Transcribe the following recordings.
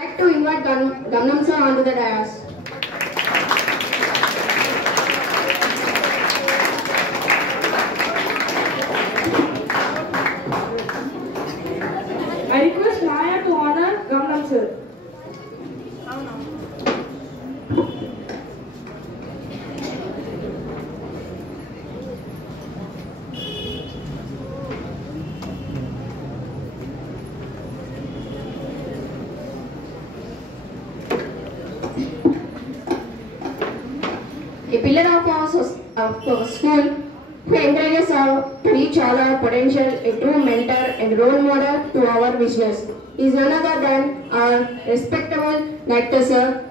I'd like to invite Gamnam sir onto the dais. I request Maya to honor Gamnam sir. A pillar of our school who encourages us to reach all our potential, a true mentor and role model to our business, is none other than our respectable Nectar sir.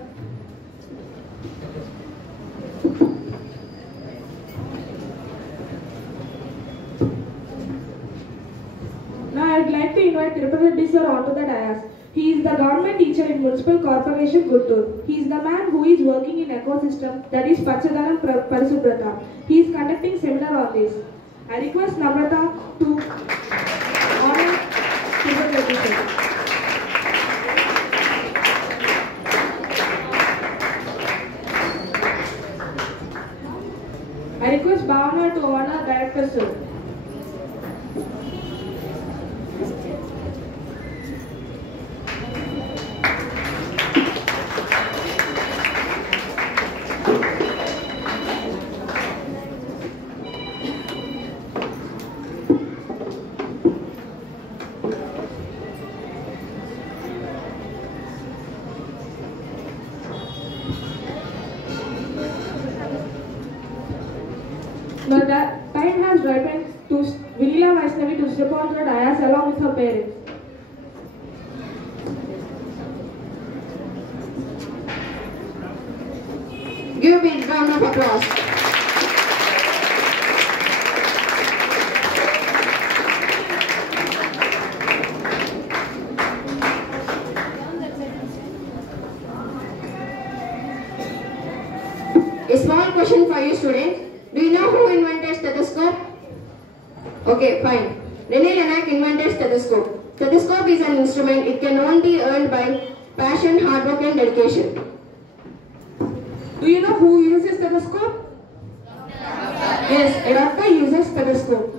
Now I would like to invite Tirupati sir onto the dais. He is the government teacher in Municipal Corporation Guttur. He is the man who is working in ecosystem, that is Pachadaram Parisubrata. He is conducting seminar on this. I request Namrata to honor Tirupati sir. I request Bhavana to honor Director sir. Now the time has ripened to Vinila Vaishnavi to step onto the dais along with her parents. Give a big round of applause. A small question for you students. Do you know who invented stethoscope? Okay, fine. René Laennec invented stethoscope. Stethoscope is an instrument. It can only be earned by passion, hard work and dedication. Do you know who uses stethoscope? Yes, a doctor uses stethoscope.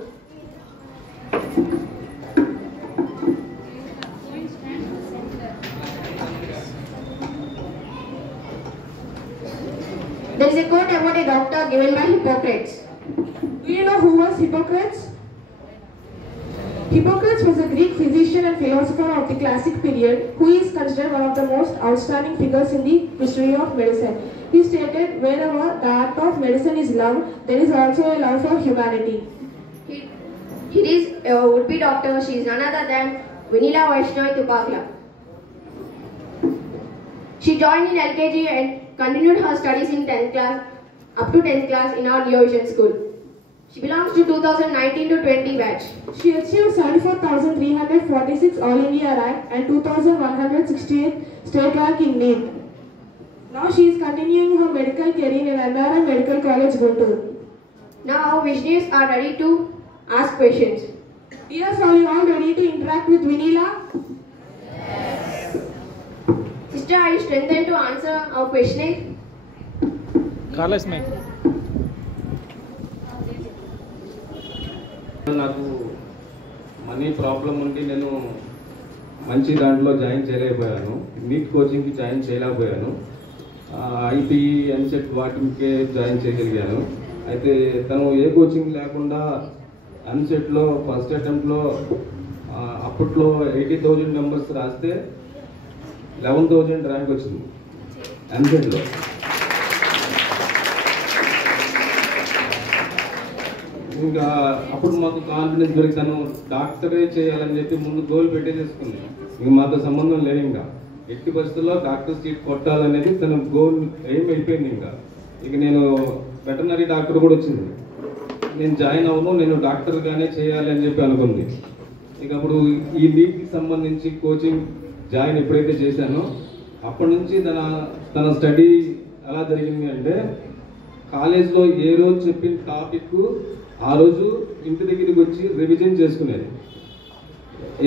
There is a quote about a doctor given by Hippocrates. Do you know who was Hippocrates? Hippocrates was a Greek physician and philosopher of the classic period who is considered one of the most outstanding figures in the history of medicine. He stated, wherever the art of medicine is love, there is also a love for humanity. Here is a would-be doctor. She is none other than Vinila Vaishnavi Tupakla. She joined in LKG and continued her studies in 10th class up to 10th class in our Neo Vision school. She belongs to 2019 to 20 batch. She achieved 74,346 All India rank and 2,168 state rank in NEET. Now she is continuing her medical career in MRM Medical College, Guntur. Now Vishnis are ready to ask questions. Yes, are you all ready to interact with Vinila? Sister, are you strengthened to answer our questioning? Carlos Mike. నాకు money problem ఉండి నేను మంచి దాంట్లో join చేయలేకపోయాను. Neat కోచింగ్కి join చేయలేకపోయాను. IT EAMCET వాటికే join చేయగలిగాను. అయితే తను ఏ కోచింగ్ లేకుండా ఎంసెట్లో ఫస్ట్ అటెంప్ట్లో అప్పట్లో 80,000 మెంబర్స్ రాస్తే 11,000 ర్యాంక్ వచ్చింది ఎంసెట్లో. ఇంకా అప్పుడు మాకు కాన్ఫిడెన్స్ దొరికి తను డాక్టరే చేయాలని చెప్పి ముందు గోల్ పెట్టేసేసుకుంది. ఇంక మాతో సంబంధం లేదు, ఇంకా ఎట్టి పరిస్థితుల్లో డాక్టర్ సీట్ కొట్టాలనేది తన గోల్ ఏం అయిపోయింది. ఇక నేను వెటర్నరీ డాక్టర్ కూడా వచ్చింది, నేను జాయిన్ అవ్వను, నేను డాక్టర్గానే చేయాలి అని చెప్పి అనుకుంది. ఇక అప్పుడు ఈ నీట్కి సంబంధించి కోచింగ్ జాయిన్ ఎప్పుడైతే చేశానో అప్పటి నుంచి తన స్టడీ ఎలా జరిగింది అంటే, కాలేజ్లో ఏ రోజు చెప్పిన టాపిక్ ఆ రోజు ఇంటి దగ్గరికి వచ్చి రివిజన్ చేసుకునేది.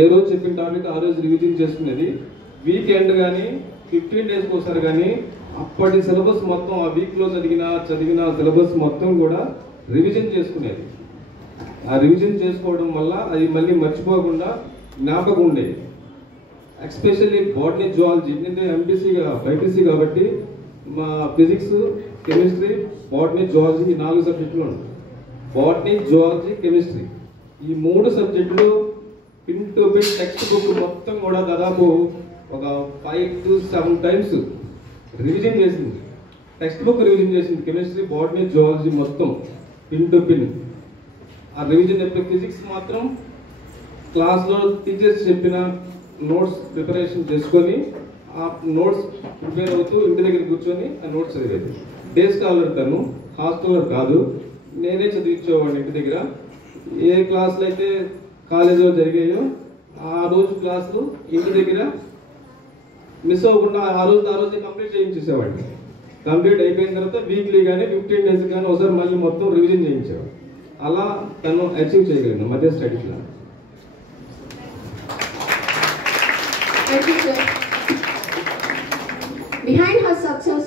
ఏ రోజు చెప్పిన టాపిక్ ఆ రోజు రివిజన్ చేసుకునేది. వీకెండ్ కానీ 15 డేస్కి ఒకసారి కానీ అప్పటి సిలబస్ మొత్తం ఆ వీక్లో చదివిన సిలబస్ మొత్తం కూడా రివిజన్ చేసుకునేది. ఆ రివిజన్ చేసుకోవడం వల్ల అది మళ్ళీ మర్చిపోకుండా జ్ఞాపకం ఉండేది. ఎస్పెషల్లీ బాటనీ జువాలజీ, నేను బైపీసీ కాబట్టి మా ఫిజిక్స్, కెమిస్ట్రీ, బాటనీ జువాలజీ ఈ 4 సబ్జెక్టులు ఉంటాయి. బాటనీ, జువాలజీ, కెమిస్ట్రీ ఈ 3 సబ్జెక్టులు pin to pin text book మొత్తం కూడా దాదాపు ఒక 5 to 7 టైమ్స్ రివిజన్ చేసింది. టెక్స్ట్ బుక్ రివిజన్ చేసింది. కెమిస్ట్రీ, బాటనీ, జువాలజీ మొత్తం పిన్ టు పిన్ ఆ రివిజన్. ఎప్పుడు ఫిజిక్స్ మాత్రం క్లాస్లో టీచర్స్ చెప్పిన నోట్స్ ప్రిపరేషన్ చేసుకొని ఆ నోట్స్ ప్రిపేర్ అవుతూ ఇంటి దగ్గర కూర్చొని ఆ నోట్స్ చదివేది. డే స్కాలర్ తను, హాస్టలర్ కాదు, నేనే చదివించేవాడిని ఇంటి దగ్గర. ఏ క్లాసులు అయితే కాలేజీలో జరిగాయో ఆ రోజు క్లాసులు ఇంటి దగ్గర మిస్ అవ్వకుండా ఆ రోజు కంప్లీట్ చేయించేసేవాడిని. కంప్లీట్ అయిపోయిన తర్వాత వీక్లీ కానీ 15 డేస్ కానీ ఒకసారి మళ్ళీ మొత్తం రివిజన్ చేయించేవాడు. అలా తను అచీవ్ చేయగలను మధ్య స్టడీస్లో. Thank you, sir. Behind her success,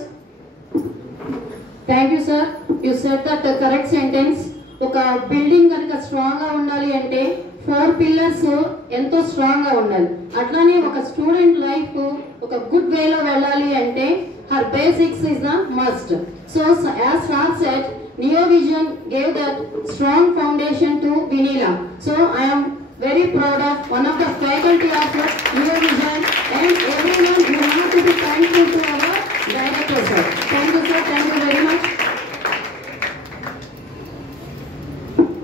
thank you, sir. You said that the correct sentence. ఒక బిల్డింగ్ కనుక స్ట్రాంగ్ గా ఉండాలి అంటే 4 pillars ఎంతో స్ట్రాంగ్ గా ఉండాలి. అట్లానే ఒక స్టూడెంట్ లైఫ్ ఒక గుడ్ వేలో వెళ్ళాలి అంటే her basics is the must. So as Sir said, Neo Vision gave that strong foundation to Vinila. So I am very proud of one of the faculty of Neo Vision, and everyone you have to be thankful to our director, sir. Thank you, sir. Thank you very much.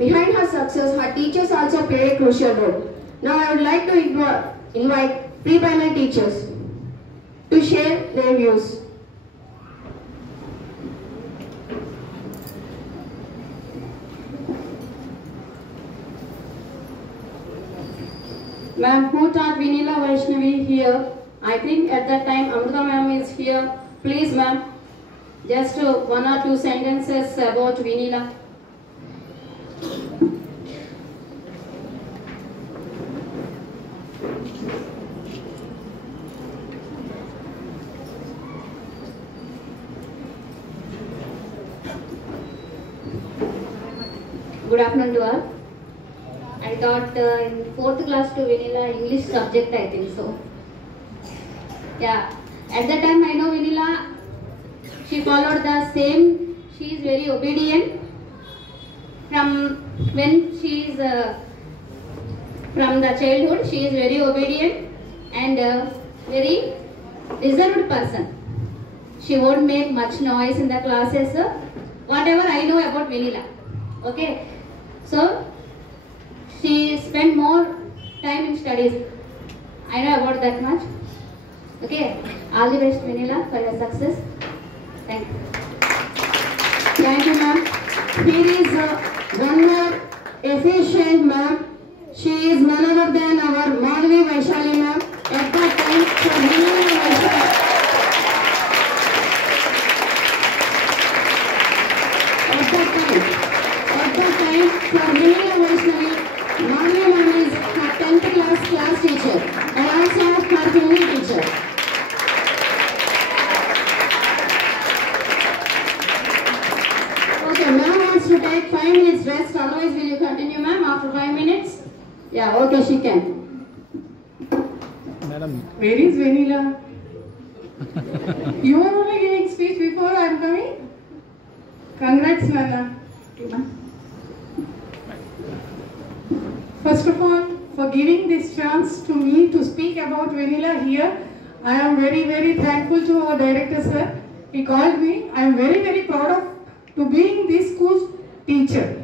Behind her success, her teachers also play a crucial role. Now I would like to invite pre-primary teachers to share their views. Ma'am, who taught Vinila Vaishnavi here? I think at that time Amrita ma'am is here. Please ma'am, just 1 or 2 sentences about Vinila. Good afternoon to all. I taught in 4th class to Vinila English subject, I think so. Yeah, at that time I know Vinila, she followed the same, she is very obedient. From when she is from the childhood, she is very obedient and very reserved person. She won't make much noise in the classes. Whatever I know about Vinila, okay. So she spent more time in studies. I know about that much. Okay. All the best, Vinila, for your success. Thank you. Thank you, ma'am. Here is one more efficient ma'am. She is none other than our Madhavi Vaishali ma'am. At that time, for Vinila Vaishali. At that time, for Vinila Vaishnavi, Madhavi ma'am is her 10th class teacher and also her Hindi teacher. Okay, ma'am wants to take 5 minutes rest. Otherwise, will you continue, ma'am, after 5 minutes? Yeah, okay, she can. Madam, Where is Vanilla? You are only giving speech before I am coming? Congrats, Nana. First of all, for giving this chance to me to speak about Vanilla here, I am very, very thankful to our director, sir. He called me. I am very, very proud of to being this school's teacher.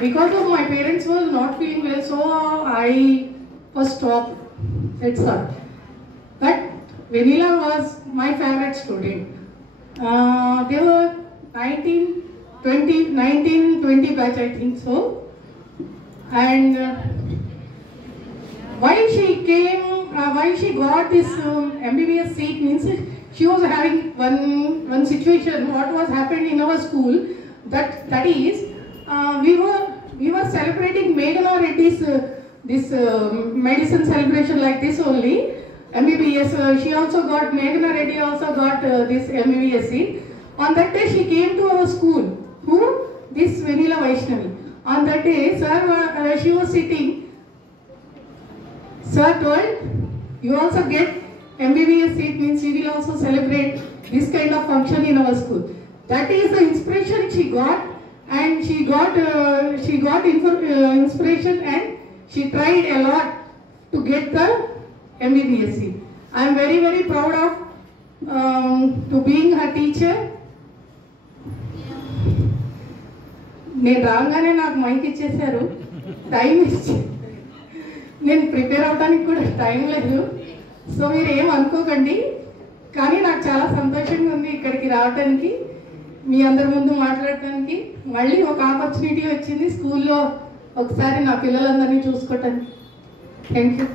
Because of my parents was not feeling well, so I was stopped. It's all. But Vanilla was my favorite student. They were 1920 batch, I think so. And why she came, why she got this MBBS seat means she was having one situation what was happened in our school. That is, we were celebrating Meghana Reddy's this medicine celebration like this only. MBBS. She also got, Meghana Reddy also got this MBBS seat. On that day she came to our school. Who? This Venila Vaishnavi. On that day, sir, she was sitting. Sir told, you also get MBBS seat, means we will also celebrate this kind of function in our school. That is the inspiration she got, and she got inspiration, and she tried a lot to get the MBBS seat. I am very, very proud of to being her teacher. నేను రాగానే నాకు mic ఇచ్చేసారు, time ఇచ్చి నేను prepare అవడానికి కూడా time లేదు. So మీరు ఏం అనుకోకండి, కానీ నాకు చాలా సంతోషంగా ఉంది ఇక్కడికి రావడానికి, మీ అందరి ముందు మాట్లాడటానికి. మళ్ళీ ఒక ఆపర్చునిటీ వచ్చింది స్కూల్లో ఒకసారి నా పిల్లలందరినీ చూసుకోవటానికి. Thank you.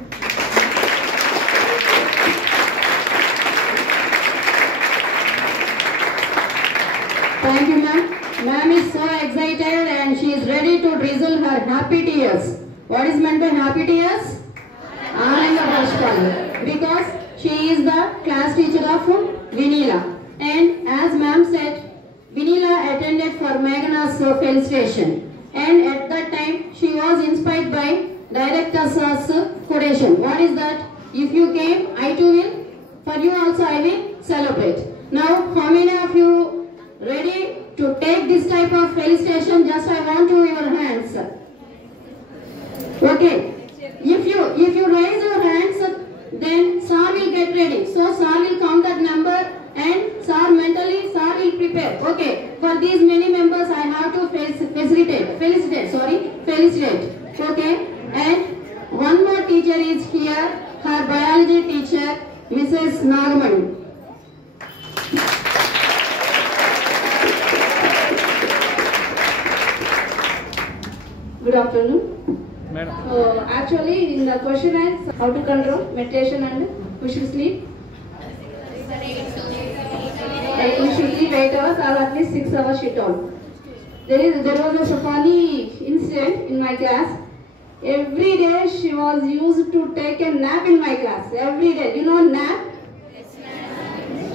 Thank you, ma'am. Ma'am is so excited and she is ready to drizzle her happy tears. What is meant by happy tears? Ananda Bashpal. Because she is the class teacher of Venila. And as ma'am said, Venila attended for Meghana's felicitation. And at that time, she was inspired by director's quotation. What is that? If you came, I too will. For you also I will celebrate. Now, how many of you ready to take this type of felicitation? Just I want to your hands. Okay. If you raise your hands, then sir will get ready. So sir will count that number and sir mentally sir will prepare. Okay. For these many members I have to felicitate. Okay. And one more teacher is here. Her biology teacher, Mrs. Nagamani. Good afternoon. Madam. Actually, in the question is how to control meditation and we should sleep. Like we should sleep 8 hours or at least 6 hours, she told. There was a funny incident in my class. Every day she was used to take a nap in my class. Every day. You know nap?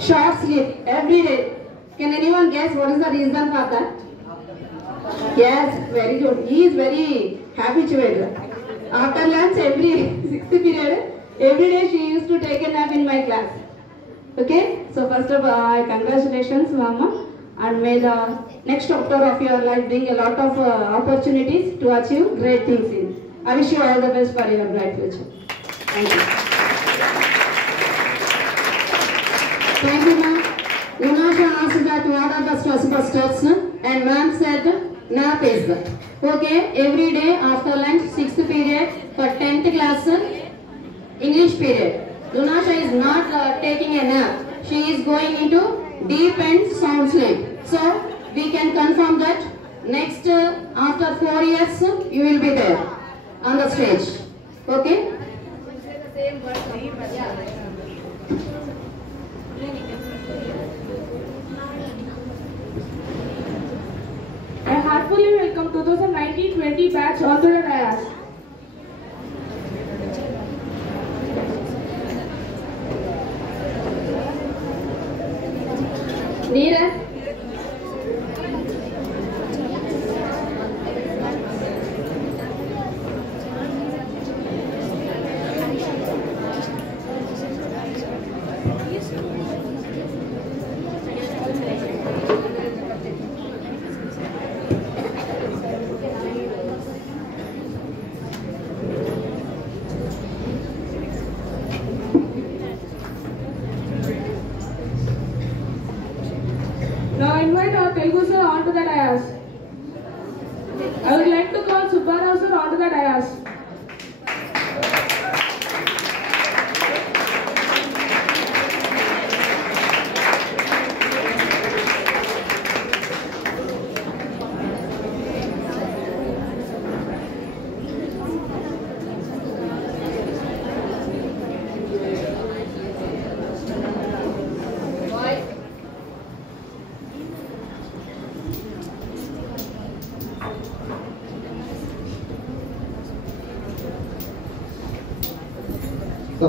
Short sleep. Every day. Can anyone guess what is the reason for that? Yes, very good. He is very habituated. After lunch, every 6th period, every day she used to take a nap in my class. Okay? So first of all, congratulations, Mama. And may the next chapter of your life bring a lot of opportunities to achieve great things in. I wish you all the best for your bright future. Thank you. Thank you, ma'am. Lunasha asked that what are the stress busters, and ma'am said nap is that. Okay, every day after lunch, 6th period for 10th class English period. Lunasha is not taking a nap. She is going into deep and sound sleep. So we can confirm that next after 4 years you will be there on the stage. Okay? I heartfully welcome 2019-20 batch onto the dais. Neeraj.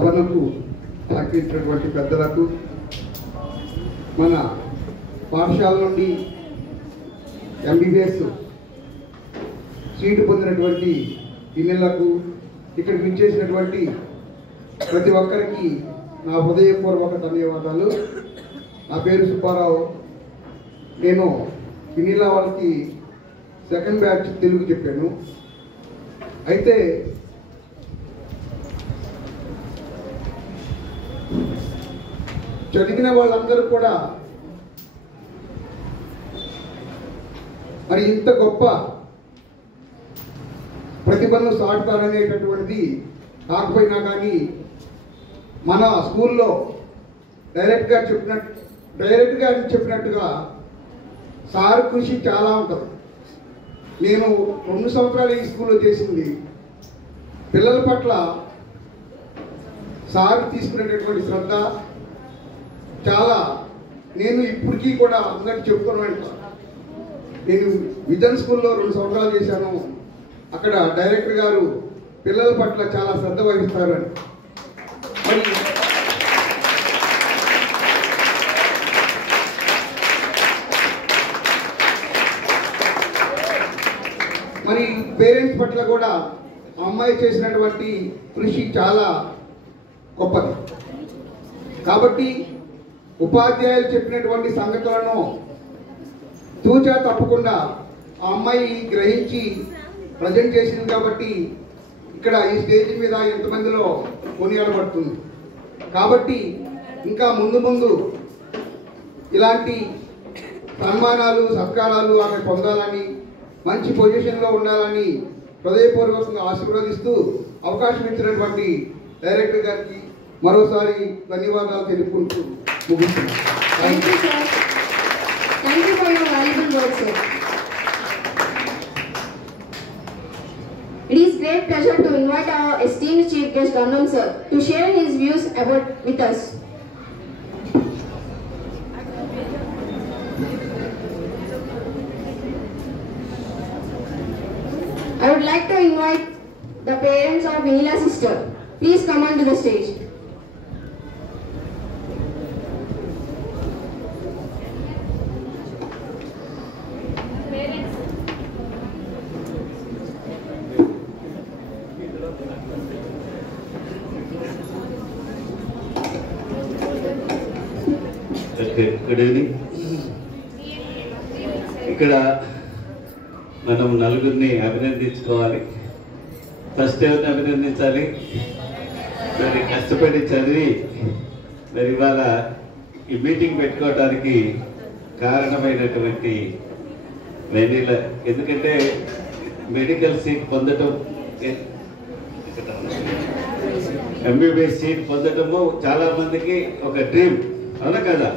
సభకు సహకరించినటువంటి పెద్దలకు, మన పాఠశాల నుండి MBBS seat పొందినటువంటి పిల్లలకు, ఇక్కడికి విచ్చేసినటువంటి ప్రతి ఒక్కరికి నా హృదయపూర్వక ధన్యవాదాలు. నా పేరు సుబ్బారావు. నేను వినీలా వాళ్ళకి సెకండ్ బ్యాచ్ తెలుగు చెప్పాను. అయితే చదివిన వాళ్ళందరూ కూడా మరి ఇంత గొప్ప ప్రతిభను సాటుతారనేటటువంటిది కాకపోయినా కానీ మన స్కూల్లో డైరెక్ట్గా చెప్పినట్టుగా సార్ కృషి చాలా ఉంటుంది. నేను 2 సంవత్సరాలు ఈ స్కూల్లో చేసింది. పిల్లల పట్ల సార్ తీసుకునేటటువంటి శ్రద్ధ చాలా, నేను ఇప్పటికీ కూడా అందరికి చెప్తున్నాను. నేను విజన్ స్కూల్లో 2 సంవత్సరాలు చేశాను. అక్కడ డైరెక్టర్ గారు పిల్లల పట్ల చాలా శ్రద్ధ వహిస్తారని. మరి పేరెంట్స్ పట్ల కూడా అమ్మాయి చేసినటువంటి కృషి చాలా గొప్పది. కాబట్టి ఉపాధ్యాయులు చెప్పినటువంటి సంగతులను తూచా తప్పకుండా ఆ అమ్మాయి గ్రహించి ప్రజెంట్ చేసింది. కాబట్టి ఇక్కడ ఈ స్టేజ్ మీద ఎంతమందిలో కొనియాడబడుతుంది. కాబట్టి ఇంకా ముందు ఇలాంటి సన్మానాలు, సత్కారాలు ఆమె పొందాలని, మంచి పొజిషన్లో ఉండాలని హృదయపూర్వకంగా ఆశీర్వదిస్తూ అవకాశం ఇచ్చినటువంటి డైరెక్టర్ గారికి మరోసారి ధన్యవాదాలు తెలుపుకుంటూ ముగిస్తున్నాను. Thank you, sir. Thank you for your valuable words, sir. It is great pleasure to invite our esteemed Chief Guest Anand sir to share his views with us. I would like to invite the parents of Vinila's sister. Please come onto the stage. Good evening. ఇక్కడ మనం నలుగురిని అభినందించుకోవాలి. First ఎవరిని అభినందించాలి? మరి కష్టపడి చదివి మరి ఇవాళ ఈ మీటింగ్ పెట్టుకోవడానికి కారణమైనటువంటి వెనీలా. ఎందుకంటే మెడికల్ సీట్ పొందటం, MBBS సీట్ పొందటము చాలా మందికి ఒక డ్రీమ్, అవునా కదా?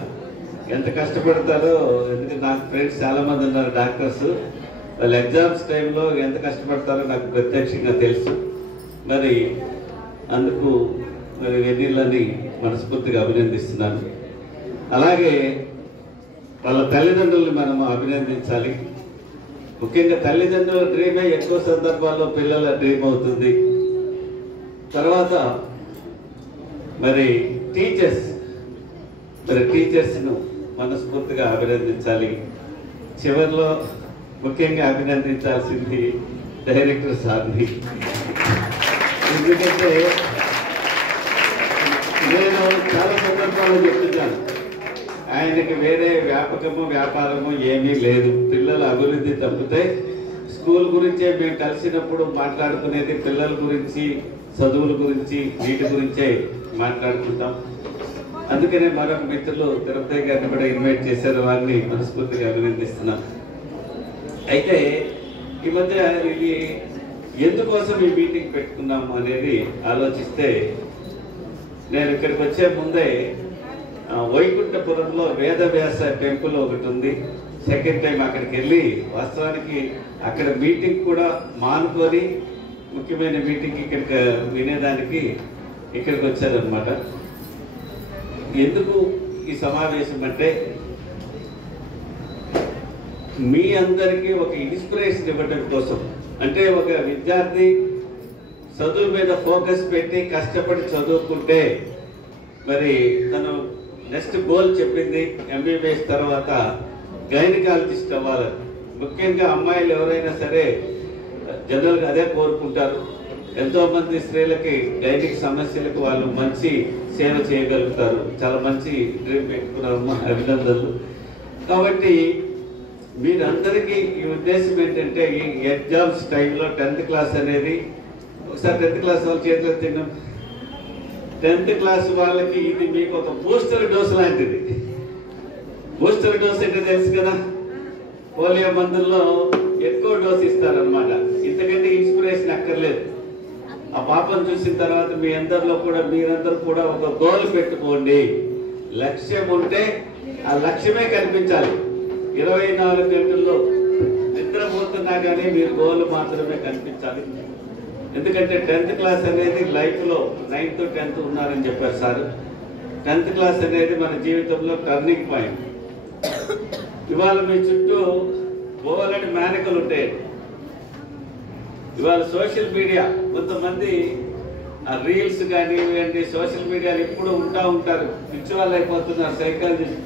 ఎంత కష్టపడతారో. ఎందుకంటే నాకు ఫ్రెండ్స్ చాలా మంది ఉన్నారు డాక్టర్స్. వాళ్ళ ఎగ్జామ్స్ టైంలో ఎంత కష్టపడతారో నాకు ప్రత్యక్షంగా తెలుసు. మరి అందుకు మరి వెన్నీళ్ళని మనస్ఫూర్తిగా అభినందిస్తున్నాను. అలాగే వాళ్ళ తల్లిదండ్రుల్ని మనం అభినందించాలి. ముఖ్యంగా తల్లిదండ్రుల డ్రీమే ఎక్కువ సందర్భాల్లో పిల్లల డ్రీమ్ అవుతుంది. తర్వాత మరి టీచర్స్ను మనస్ఫూర్తిగా అభినందించాలి. చివరిలో ముఖ్యంగా అభినందించాల్సింది డైరెక్టర్ సార్ని. ఎందుకంటే నేను చాలా సందర్భాల్లో చెప్తున్నాను, ఆయనకి వేరే వ్యాపారము ఏమీ లేదు. పిల్లల అభివృద్ధి తప్పితే స్కూల్ గురించే మేము కలిసినప్పుడు మాట్లాడుకునేది పిల్లల గురించి, చదువుల గురించి, వీటి గురించే మాట్లాడుకుంటాం. అందుకనే మరొక మిత్రులు తిరుపతి గారిని కూడా ఇన్వైట్ చేశారు. వారిని మనస్ఫూర్తిగా అభినందిస్తున్నాం. అయితే ఈ మధ్య ఇది ఎందుకోసం ఈ మీటింగ్ పెట్టుకున్నాము అనేది ఆలోచిస్తే, నేను ఇక్కడికి వచ్చే ముందే వైకుంఠపురంలో వేదవ్యాస టెంపుల్ ఒకటి ఉంది. సెకండ్ టైం అక్కడికి వెళ్ళి వాస్తవానికి అక్కడ మీటింగ్ కూడా మానుకొని ముఖ్యమైన మీటింగ్ ఇక్కడికి వినేదానికి ఇక్కడికి వచ్చారనమాట. ఎందుకు ఈ సమావేశం అంటే, మీ అందరికీ ఒక ఇన్స్పిరేషన్ ఇవ్వటం కోసం. అంటే ఒక విద్యార్థి చదువు మీద ఫోకస్ పెట్టి కష్టపడి చదువుకుంటే మరి తను నెక్స్ట్ గోల్ చెప్పింది MBBS తర్వాత గైనకాలజిస్ట్ అవ్వాలి. ముఖ్యంగా అమ్మాయిలు ఎవరైనా సరే జనరల్గా అదే కోరుకుంటారు. ఎంతోమంది స్త్రీలకి గైనిక్ సమస్యలకు వాళ్ళు మంచి సేవ చేయగలుగుతారు. చాలా మంచి డ్రీమ్ పెట్టుకున్నారు, అభినందనలు. కాబట్టి మీరందరికీ ఈ ఉద్దేశం ఏంటంటే ఈ ఎగ్జామ్స్ టైంలో 10th క్లాస్ అనేది ఒకసారి 10th క్లాస్ వాళ్ళ చేతిలో తిన్నాం. 10th క్లాస్ వాళ్ళకి ఇది మీకు ఒక బూస్టర్ డోస్ లాంటిది. బూస్టర్ డోస్ అంటే తెలుసు కదా, పోలియో మందుల్లో ఎక్కువ డోస్ ఇస్తారనమాట. ఇంతకంటే ఇన్స్పిరేషన్ అక్కర్లేదు. ఆ పాపను చూసిన తర్వాత మీ అందరిలో కూడా మీరందరూ కూడా ఒక గోల్ పెట్టుకోండి. లక్ష్యం ఉంటే ఆ లక్ష్యమే కనిపించాలి. 24 గంటల్లో నిద్రపోతున్నా కానీ మీరు గోల్ మాత్రమే కనిపించాలి. ఎందుకంటే 10th క్లాస్ అనేది లైఫ్లో 9th 10th ఉన్నారని చెప్పారు సార్. 10th క్లాస్ అనేది మన జీవితంలో టర్నింగ్ పాయింట్. ఇవాళ మీ చుట్టూ పోవాలని మేనకలు ఉంటాయి. ఇవాళ సోషల్ మీడియా కొంతమంది రీల్స్ కానీ ఇవ్వండి, సోషల్ మీడియాలో ఎప్పుడు ఉంటారు. పిచ్చి వాళ్ళు అయిపోతున్నారు. సైకాలజిస్ట్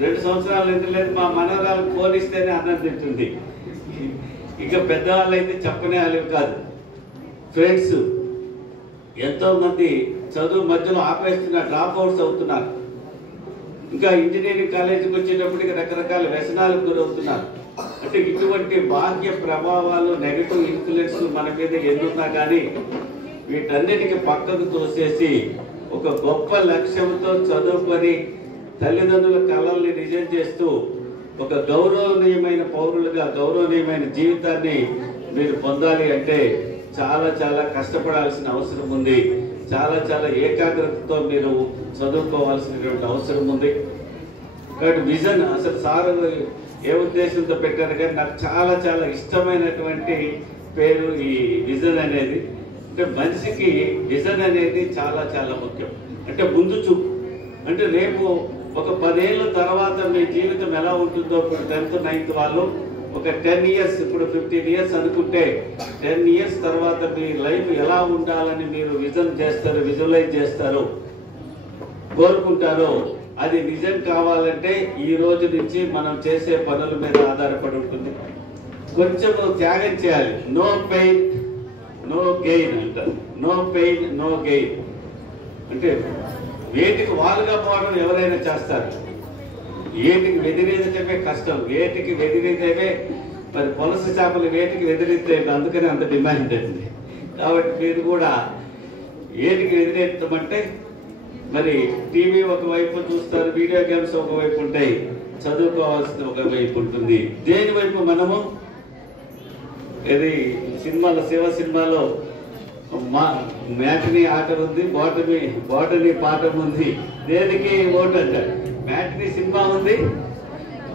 2 సంవత్సరాలు ఎందుకు లేదు, మా మనవరాలకు ఫోన్ ఇస్తేనే అన్నం తింటుంది. ఇక పెద్దవాళ్ళు అయితే చెప్పనే వాళ్ళు కాదు. ఫ్రెండ్స్ ఎంతో మంది చదువు మధ్యలో ఆపేస్తున్నారు, డ్రాప్ అవుట్స్ అవుతున్నారు. ఇంకా ఇంజనీరింగ్ కాలేజీకి వచ్చేటప్పటికి రకరకాల వ్యసనాలకు గురవుతున్నారు. అంటే ఇటువంటి బాహ్య ప్రభావాలు, నెగటివ్ ఇన్ఫ్లుయెన్స్ మన మీద ఎన్నున్నా కానీ వీటన్నిటికీ పక్కకు తోసేసి ఒక గొప్ప లక్ష్యంతో చదువుకొని తల్లిదండ్రుల కళల్ని నిజం చేస్తూ ఒక గౌరవనీయమైన పౌరులుగా గౌరవనీయమైన జీవితాన్ని మీరు పొందాలి అంటే చాలా చాలా కష్టపడాల్సిన అవసరం ఉంది. చాలా ఏకాగ్రతతో మీరు చదువుకోవాల్సినటువంటి అవసరం ఉంది. కాబట్టి విజన్ అసలు సార్ ఏ ఉద్దేశంతో పెట్టారు కానీ నాకు చాలా ఇష్టమైనటువంటి పేరు ఈ విజన్ అనేది. అంటే మనిషికి విజన్ అనేది చాలా ముఖ్యం. అంటే ముందు చూపు. అంటే రేపు ఒక 10 ఏళ్ళ తర్వాత మీ జీవితం ఎలా ఉంటుందో, ఇప్పుడు 10th 9th వాళ్ళు ఒక 10 ఇయర్స్, ఇప్పుడు 15 ఇయర్స్ అనుకుంటే 10 ఇయర్స్ తర్వాత మీ లైఫ్ ఎలా ఉండాలని మీరు విజువలైజ్ చేస్తారు, కోరుకుంటారో అది నిజం కావాలంటే ఈ రోజు నుంచి మనం చేసే పనుల మీద ఆధారపడి ఉంటుంది. కొంచెం త్యాగం చేయాలి. నో పెయిన్ నో గెయిన్ అంటారు. నో పెయిన్ నో గెయిన్ అంటే వేటికి వాలుగా పోవడం ఎవరైనా చేస్తారు. ఏటికి వెదిరించడమే కష్టం. వేటికి వెదిరితేనే మరి పొలస చేపలు వేటికి వెదిరితే అందుకని అంత డిమాండ్ ఉంది. కాబట్టి మీరు కూడా ఏటికి వెదిరేస్తామంటే మరి టీవీ ఒకవైపు చూస్తారు, వీడియో గేమ్స్ ఒకవైపు ఉంటాయి, చదువుకోవాల్సిన ఒకవైపు ఉంటుంది. దేని వైపు మనము ఇది సినిమాలో శివ సినిమాలో మ్యాట్ని ఆట ఉంది, బాటనీ పాఠం ఉంది. దేనికి ఓటు అంటారు. మ్యాట్ని సినిమా ఉంది,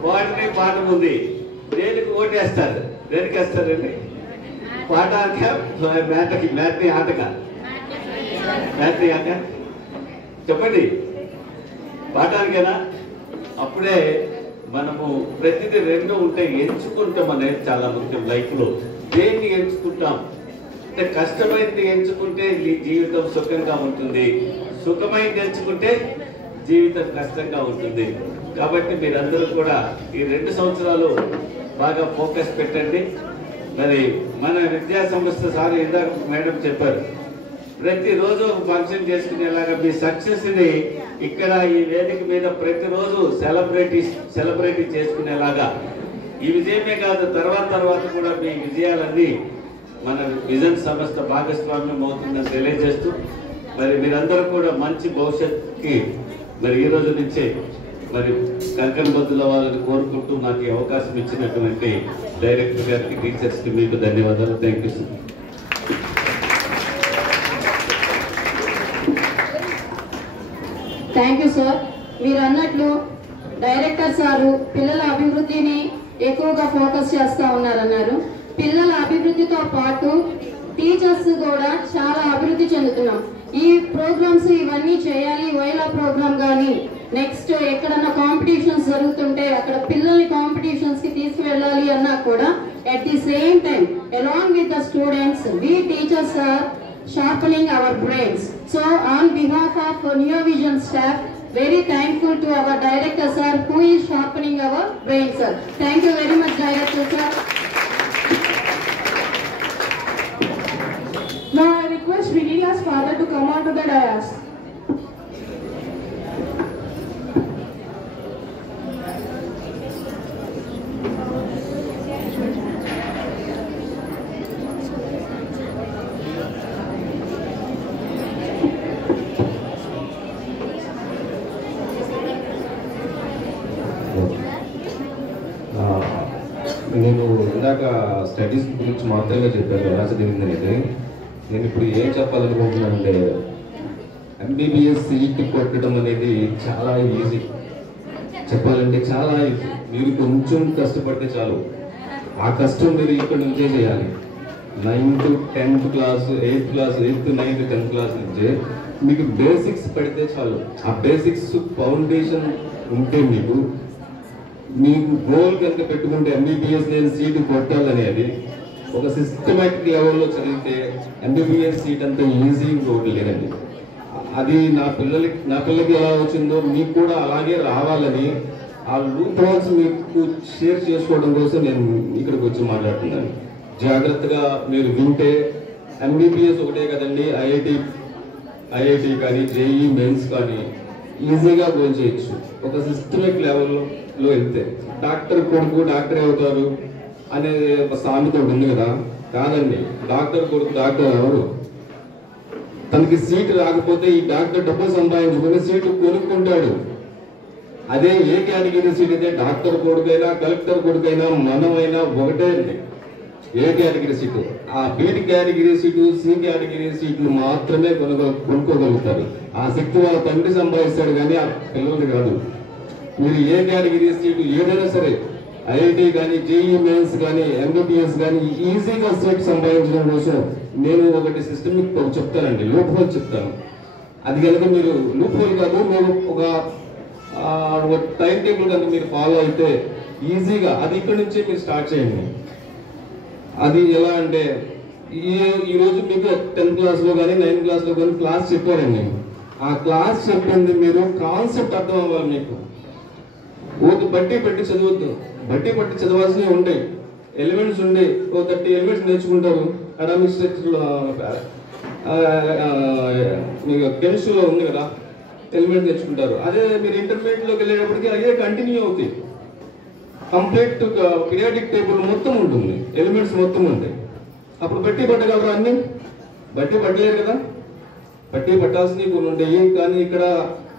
బాటనీ పాఠం ఉంది. దేనికి ఓటు వేస్తారు? దేనికి వేస్తారండి? పాఠానిక మ్యాట్ని ఆటగా? మ్యాట్ని ఆట చెప్పండి. పాఠానికేనా? అప్పుడే మనము ప్రతిదీ 2 ఉంటే ఎంచుకుంటాం అనేది చాలా ముఖ్యం లైఫ్లో. దేన్ని ఎంచుకుంటాం అంటే కష్టమైనది ఎంచుకుంటే జీవితం సుఖంగా ఉంటుంది, సుఖమైనది ఎంచుకుంటే జీవితం కష్టంగా ఉంటుంది. కాబట్టి మీరందరూ కూడా ఈ 2 సంవత్సరాలు బాగా ఫోకస్ పెట్టండి. మరి మన విద్యా సంస్థ సార్ ఇందాక మేడం చెప్పారు, ప్రతిరోజు ఫంక్షన్ చేసుకునేలాగా మీ సక్సెస్ని ఇక్కడ ఈ వేదిక మీద ప్రతిరోజు సెలబ్రేట్ చేసుకునేలాగా ఈ విజయమే కాదు తర్వాత కూడా మీ విజయాలన్నీ మన విజన్ సంస్థ భాగస్వామ్యం అవుతుందని తెలియజేస్తూ మరి మీరందరూ కూడా మంచి భవిష్యత్తుకి మరి ఈ రోజు నుంచే మరి కంకణబద్దుల వాళ్ళని కోరుకుంటూ నాకు ఈ అవకాశం ఇచ్చినటువంటి డైరెక్టర్ గారికి, టీచర్స్కి మీకు ధన్యవాదాలు. Thank you sir. Thank you sir. మీరు అన్నట్లు డైరెక్టర్ సారు పిల్లల అభివృద్ధిని ఎక్కువగా ఫోకస్ చేస్తూ ఉన్నారన్నారు. పిల్లల అభివృద్ధితో పాటు టీచర్స్ కూడా చాలా అభివృద్ధి చెందుతున్నాం. ఈ ప్రోగ్రామ్స్ ఇవన్నీ చేయాలి. వైలా ప్రోగ్రామ్ కానీ నెక్స్ట్ ఎక్కడన్నా కాంపిటీషన్స్ జరుగుతుంటే అక్కడ పిల్లల్ని కాంపిటీషన్స్ కి తీసుకువెళ్ళాలి అన్నా కూడా at the same time along with the students we teachers are sharpening our brains. So on behalf of Neo Vision staff, very thankful to our director sir who is sharpening our brains sir. Thank you very much director sir. Now I request Vinila's father to come onto the dais. నేను ఇందాక studies గురించి మాత్రమే చెప్పాను ఎలా చదివింది అనేది. నేను ఇప్పుడు ఏం చెప్పాలనుకుంటున్నానంటే ఎంబీబీఎస్ సీట్ కొట్టడం అనేది చాలా ఈజీ, చెప్పాలంటే చాలా ఈజీ. మీరు కొంచెం కష్టపడితే చాలు. ఆ కష్టం మీరు ఇక్కడ నుంచే చేయాలి. 9th to 10th class, 8th class, 8th, 9th, 10th class నుంచే మీకు బేసిక్స్ పడితే చాలు. ఆ బేసిక్స్ ఫౌండేషన్ ఉంటే మీకు గోల్ కనుక పెట్టుకుంటే ఎంబీబీఎస్ నేను సీటు కొట్టాలనేది ఒక సిస్టమాటిక్ లెవెల్లో చదివితే ఎంబీబీఎస్ సీట్ అంత ఈజీ ఇంకోటి లేదండి. అది నా పిల్లకి ఎలా వచ్చిందో మీకు కూడా అలాగే రావాలని ఆ లూప్ హోల్స్ మీకు షేర్ చేసుకోవడం కోసం నేను ఇక్కడికి వచ్చి మాట్లాడుతున్నాను. జాగ్రత్తగా మీరు వింటే ఎంబీబీఎస్ ఒకటే కదండి, ఐఐటి కానీ జేఈ మెయిన్స్ కానీ ఈజీగా గోల్ చేయొచ్చు ఒక సిస్టమిక్ లెవెల్లో వెళ్తే. డాక్టర్ కొడుకు డాక్టరే అవుతారు అనే ఒక సామెత ఉంది కదా, కాదండి. డాక్టర్ కొడుకు డాక్టర్ ఎవరు? తనకి సీట్ రాకపోతే ఈ డాక్టర్ డబ్బులు సంపాదించుకుని సీటు కొనుక్కుంటాడు. అదే ఏ కేటగిరీ సీట్ అయితే డాక్టర్ కొడుకైనా కలెక్టర్ కొడుకైనా మనమైనా ఒకటే అండి. ఏ కేటగిరీ సీటు, ఆ B category seat, C category సీట్లు మాత్రమే కొనుక్కోగలుగుతారు. ఆ శక్తి వాళ్ళ తండ్రి సంపాదిస్తాడు కానీ ఆ పిల్లలు కాదు. మీరు ఏ కేటగిరీ సీటు ఏదైనా సరే, ఐఐటి కానీ జేఈ మెయిన్స్ కానీ ఎంబీబీఎస్ కానీ ఈజీగా సీట్ సంపాదించడం కోసం నేను ఒకటి సిస్టమిక్ చెప్తానండి, లూప్ హోల్ చెప్తాను. అది కనుక మీరు లూప్ హోల్ కాదు, మీరు ఒక టైం టేబుల్ కనుక మీరు ఫాలో అయితే ఈజీగా అది ఇక్కడ నుంచే మీరు స్టార్ట్ చేయండి. అది ఎలా అంటే ఈరోజు మీకు 10th క్లాస్లో కానీ 9th క్లాస్లో కానీ క్లాస్ చెప్పారండి. ఆ క్లాస్ చెప్పింది మీరు కాన్సెప్ట్ అర్థం అవ్వాలి. మీకు ఓకే బట్టి పట్టి చదవద్దు, బట్టి పట్టి చదవాల్సినవి ఉంటాయి. ఎలిమెంట్స్ ఉండే 30 ఎలిమెంట్స్ నేర్చుకుంటారు. అటామిక్ స్ట్రక్చర్ మీకు కెమిస్ట్రీలో ఉంది కదా, ఎలిమెంట్స్ నేర్చుకుంటారు. అదే మీరు ఇంటర్మీడియట్లోకి వెళ్ళేటప్పటికి అదే కంటిన్యూ అవుతాయి. కంప్లీట్ పీరియాడిక్ టేబుల్ మొత్తం ఉంటుంది, ఎలిమెంట్స్ మొత్తం ఉంటాయి. అప్పుడు బట్టి పట్టగలరా? అన్ని బట్టి పట్టలేరు కదా. బట్టి పట్టాల్సినవి కొన్ని ఉంటాయి, కానీ ఇక్కడ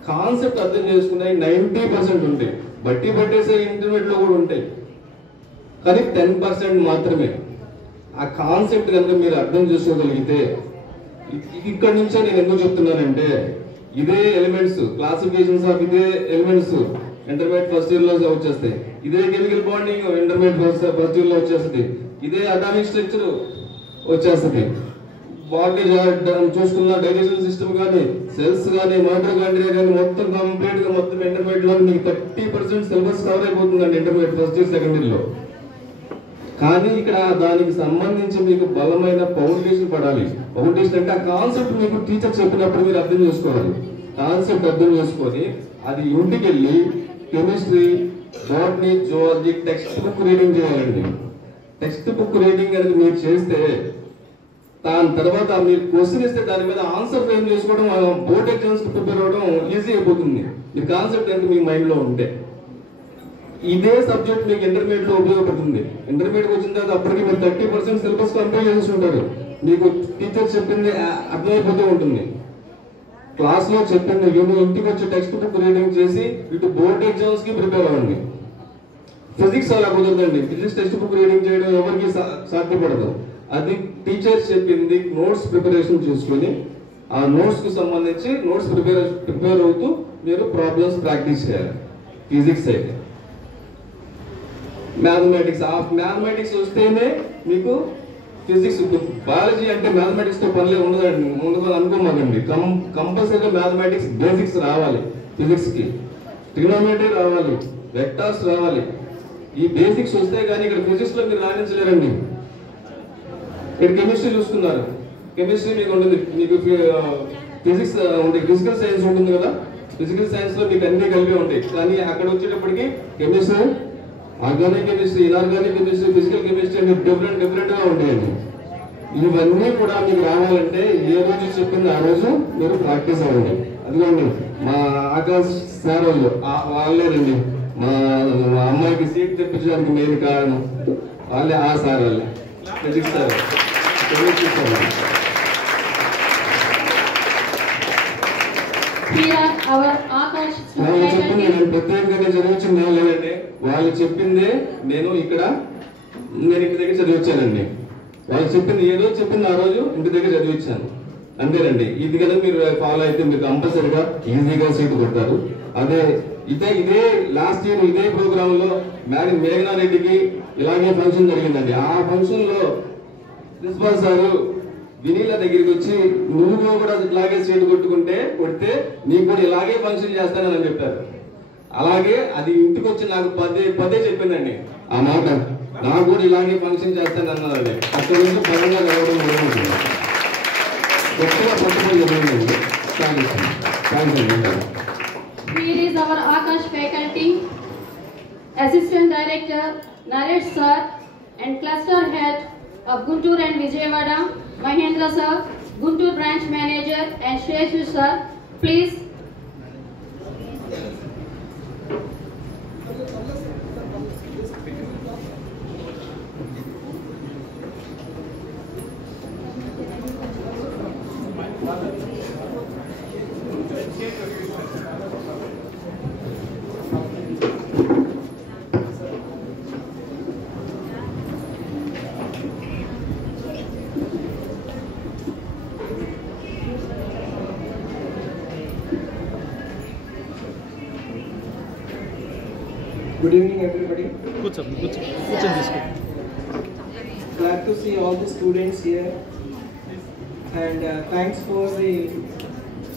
కాన్సెప్ట్ అర్థం చేసుకునే 90% ఉంటాయి. బట్టి పట్టేసే ఇంటర్మీడియట్లో కూడా ఉంటాయి, కానీ 10% మాత్రమే. ఆ కాన్సెప్ట్ కనుక మీరు అర్థం చేసుకోగలిగితే, ఇక్కడ నుంచే నేను ఎందుకు చెప్తున్నానంటే ఇదే ఎలిమెంట్స్ క్లాసిఫికేషన్స్ ఆఫ్ ఇదే ఎలిమెంట్స్ ఇంటర్మీడియట్ ఫస్ట్ ఇయర్ లో వచ్చేస్తాయి. ఇదే chemical bonding intermediate first year లో వచ్చేస్తుంది. ఇదే అటామిక్ స్ట్రక్చర్ వచ్చేస్తుంది. బాడీ చూసుకున్న డైజెషన్ సిస్టమ్ కానీ సెల్స్ కానీ మైటోకాండ్రియా కానీ మొత్తం కంప్లీట్ గా మొత్తం ఇంటర్మీడియట్ లో మీకు 30% సిలబస్ కవర్ అయిపోతుందండి intermediate first year second year లో. కానీ ఇక్కడ దానికి సంబంధించి మీకు బలమైన ఫౌండేషన్ పడాలి. ఫౌండేషన్ అంటే ఆ కాన్సెప్ట్ మీకు టీచర్ చెప్పినప్పుడు మీరు అర్థం చేసుకోవాలి. కాన్సెప్ట్ అర్థం చేసుకొని అది ఇంటికి వెళ్ళి chemistry, botany, zoology text book reading చేయాలండి. టెక్స్ట్ బుక్ రీడింగ్ అనేది మీరు చేస్తే దాని తర్వాత మీరు క్వశ్చన్ ఇస్తే దాని మీద ఆన్సర్ ఫ్రేమ్ చేసుకోవడం, బోర్డ్ ఎగ్జామ్స్ ప్రిపేర్ అవ్వడం ఈజీ అయిపోతుంది. మీ కాన్సెప్ట్ అంటే మీ మైండ్ లో ఉంటే ఇదే సబ్జెక్ట్ మీకు ఇంటర్మీడియట్ లో ఉపయోగపడుతుంది. ఇంటర్మీడియట్ వచ్చిన తర్వాత అప్పటికి మీరు 30% సిలబస్ కంప్లీట్ చేసి ఉంటారు. మీకు టీచర్ చెప్పింది అర్థమైపోతూ ఉంటుంది. క్లాస్ లో చెప్పింది మీరు ఇంటికి వచ్చి టెక్స్ట్ బుక్ రీడింగ్ చేసి ఇటు బోర్డ్ ఎగ్జామ్స్ కి ప్రిపేర్ అవ్వండి. ఫిజిక్స్ అలా కుదరదండి. ఫిజిక్స్ టెక్స్ట్ బుక్ రీడింగ్ చేయడం ఎవరికి సాధ్యపడదు. అది టీచర్ చెప్పింది నోట్స్ ప్రిపరేషన్ చేసుకుని ఆ నోట్స్ కు సంబంధించి నోట్స్ ప్రిపేర్ అవుతూ మీరు ప్రాబ్లమ్స్ ప్రాక్టీస్ చేయాలి. ఫిజిక్స్ అయితే మ్యాథమెటిక్స్ వస్తేనే మీకు ఫిజిక్స్. బయాలజీ అంటే మ్యాథమెటిక్స్ తో పనిలే ఉండదు అనుకోమాకండి. కంపల్సరీగా మ్యాథమెటిక్స్ బేసిక్స్ రావాలి. ఫిజిక్స్ కి ట్రిగ్నోమెట్రీ రావాలి, వెక్టార్స్ రావాలి. ఈ బేసిక్స్ వస్తే కానీ ఇక్కడ ఫిజిక్స్ లో మీరు రాణించలేరండి. ఇక్కడ కెమిస్ట్రీ చూసుకున్నారు, కెమిస్ట్రీ మీకు ఉంటుంది, మీకు ఫిజిక్స్ ఉంటుంది, ఫిజికల్ సైన్స్ ఉంటుంది కదా, ఫిజికల్ సైన్స్ లో మీకు అన్ని కలిపి ఉంటాయి. కానీ అక్కడ వచ్చేటప్పటికి chemistry, organic chemistry, inorganic chemistry, physical chemistry అన్ని డిఫరెంట్ గా ఉంటాయండి. ఇవన్నీ కూడా మీకు రావాలంటే ఏ రోజు చెప్పింది ఆ రోజు మీరు ప్రాక్టీస్ అవ్వండి. అదిగోండి మా ఆకాశ్ సార్ వాళ్ళేనండి మా అమ్మాయికి సీట్ తెప్పించడానికి మెయిన్ కారణం వాళ్ళే, ఆ సార్ వాళ్ళే ఫిజిక్స్ సార్. వాళ్ళు చెప్పింది నేను ప్రత్యేకంగా చదివించింది ఏం లేదండి, వాళ్ళు చెప్పిందే నేను ఇక్కడ ఇంటి దగ్గర చదివించానండి. వాళ్ళు చెప్పింది ఏ రోజు చెప్పింది ఆ రోజు ఇంటి దగ్గర చదివించాను అంతేనండి. ఇది కదా మీరు ఫాలో అయితే మీరు కంపల్సరిగా ఈజీగా సీట్ కొడతారు. ఇదే లాస్ట్ ఇయర్ ఇదే ప్రోగ్రామ్ లో మేఘనారెడ్డికి ఇలాగే ఫంక్షన్ జరిగిందండి. ఆ ఫంక్షన్ లో ప్రిన్సిపాల్ సారు వినీలా దగ్గరికి వచ్చి నువ్వు కూడా ఇలాగే సీట్ కొడితే నీకు కూడా ఇలాగే ఫంక్షన్ చేస్తానని చెప్పారు. అలాగే అది ఇంటికి వచ్చి నాకు పదే చెప్పిందండి ఆ మాట, నాకు కూడా ఇలాగే ఫంక్షన్ చేస్తాను అన్నది. అక్కడి నుంచి పరంగా రావడం మొదలవుతుంది. గట్టిగా పట్టుకొని జరిగిందండి. Here is our Akash faculty, Assistant Director Naresh Sir and Cluster Head of Guntur and Vijayawada, Mahendra Sir, Guntur Branch Manager and Shreshu Sir. Please. Good evening, everybody. Glad to see all the students here, and thanks for the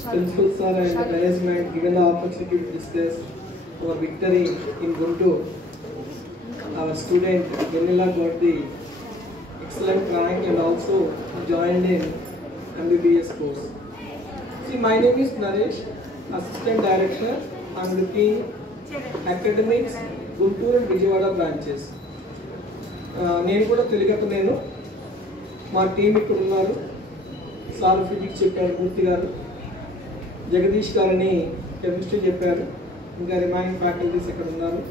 principal sir and the management given the opportunity to discuss our victory in Guntur. Our student Venila got the excellent rank and also joined in MBBS course. See, my name is Naresh, Assistant Director. I am looking academics, Guntur and Vijayawada branches. నేను కూడా తెలుగతనేను. మా team ఇక్కడ ఉన్నారు. Sir physics చెప్పారు, మూర్తి గారు, జగదీష్ గారిని chemistry చెప్పారు, ఇంకా రిమైనింగ్ ఫ్యాకల్టీస్ ఇక్కడ ఉన్నారు.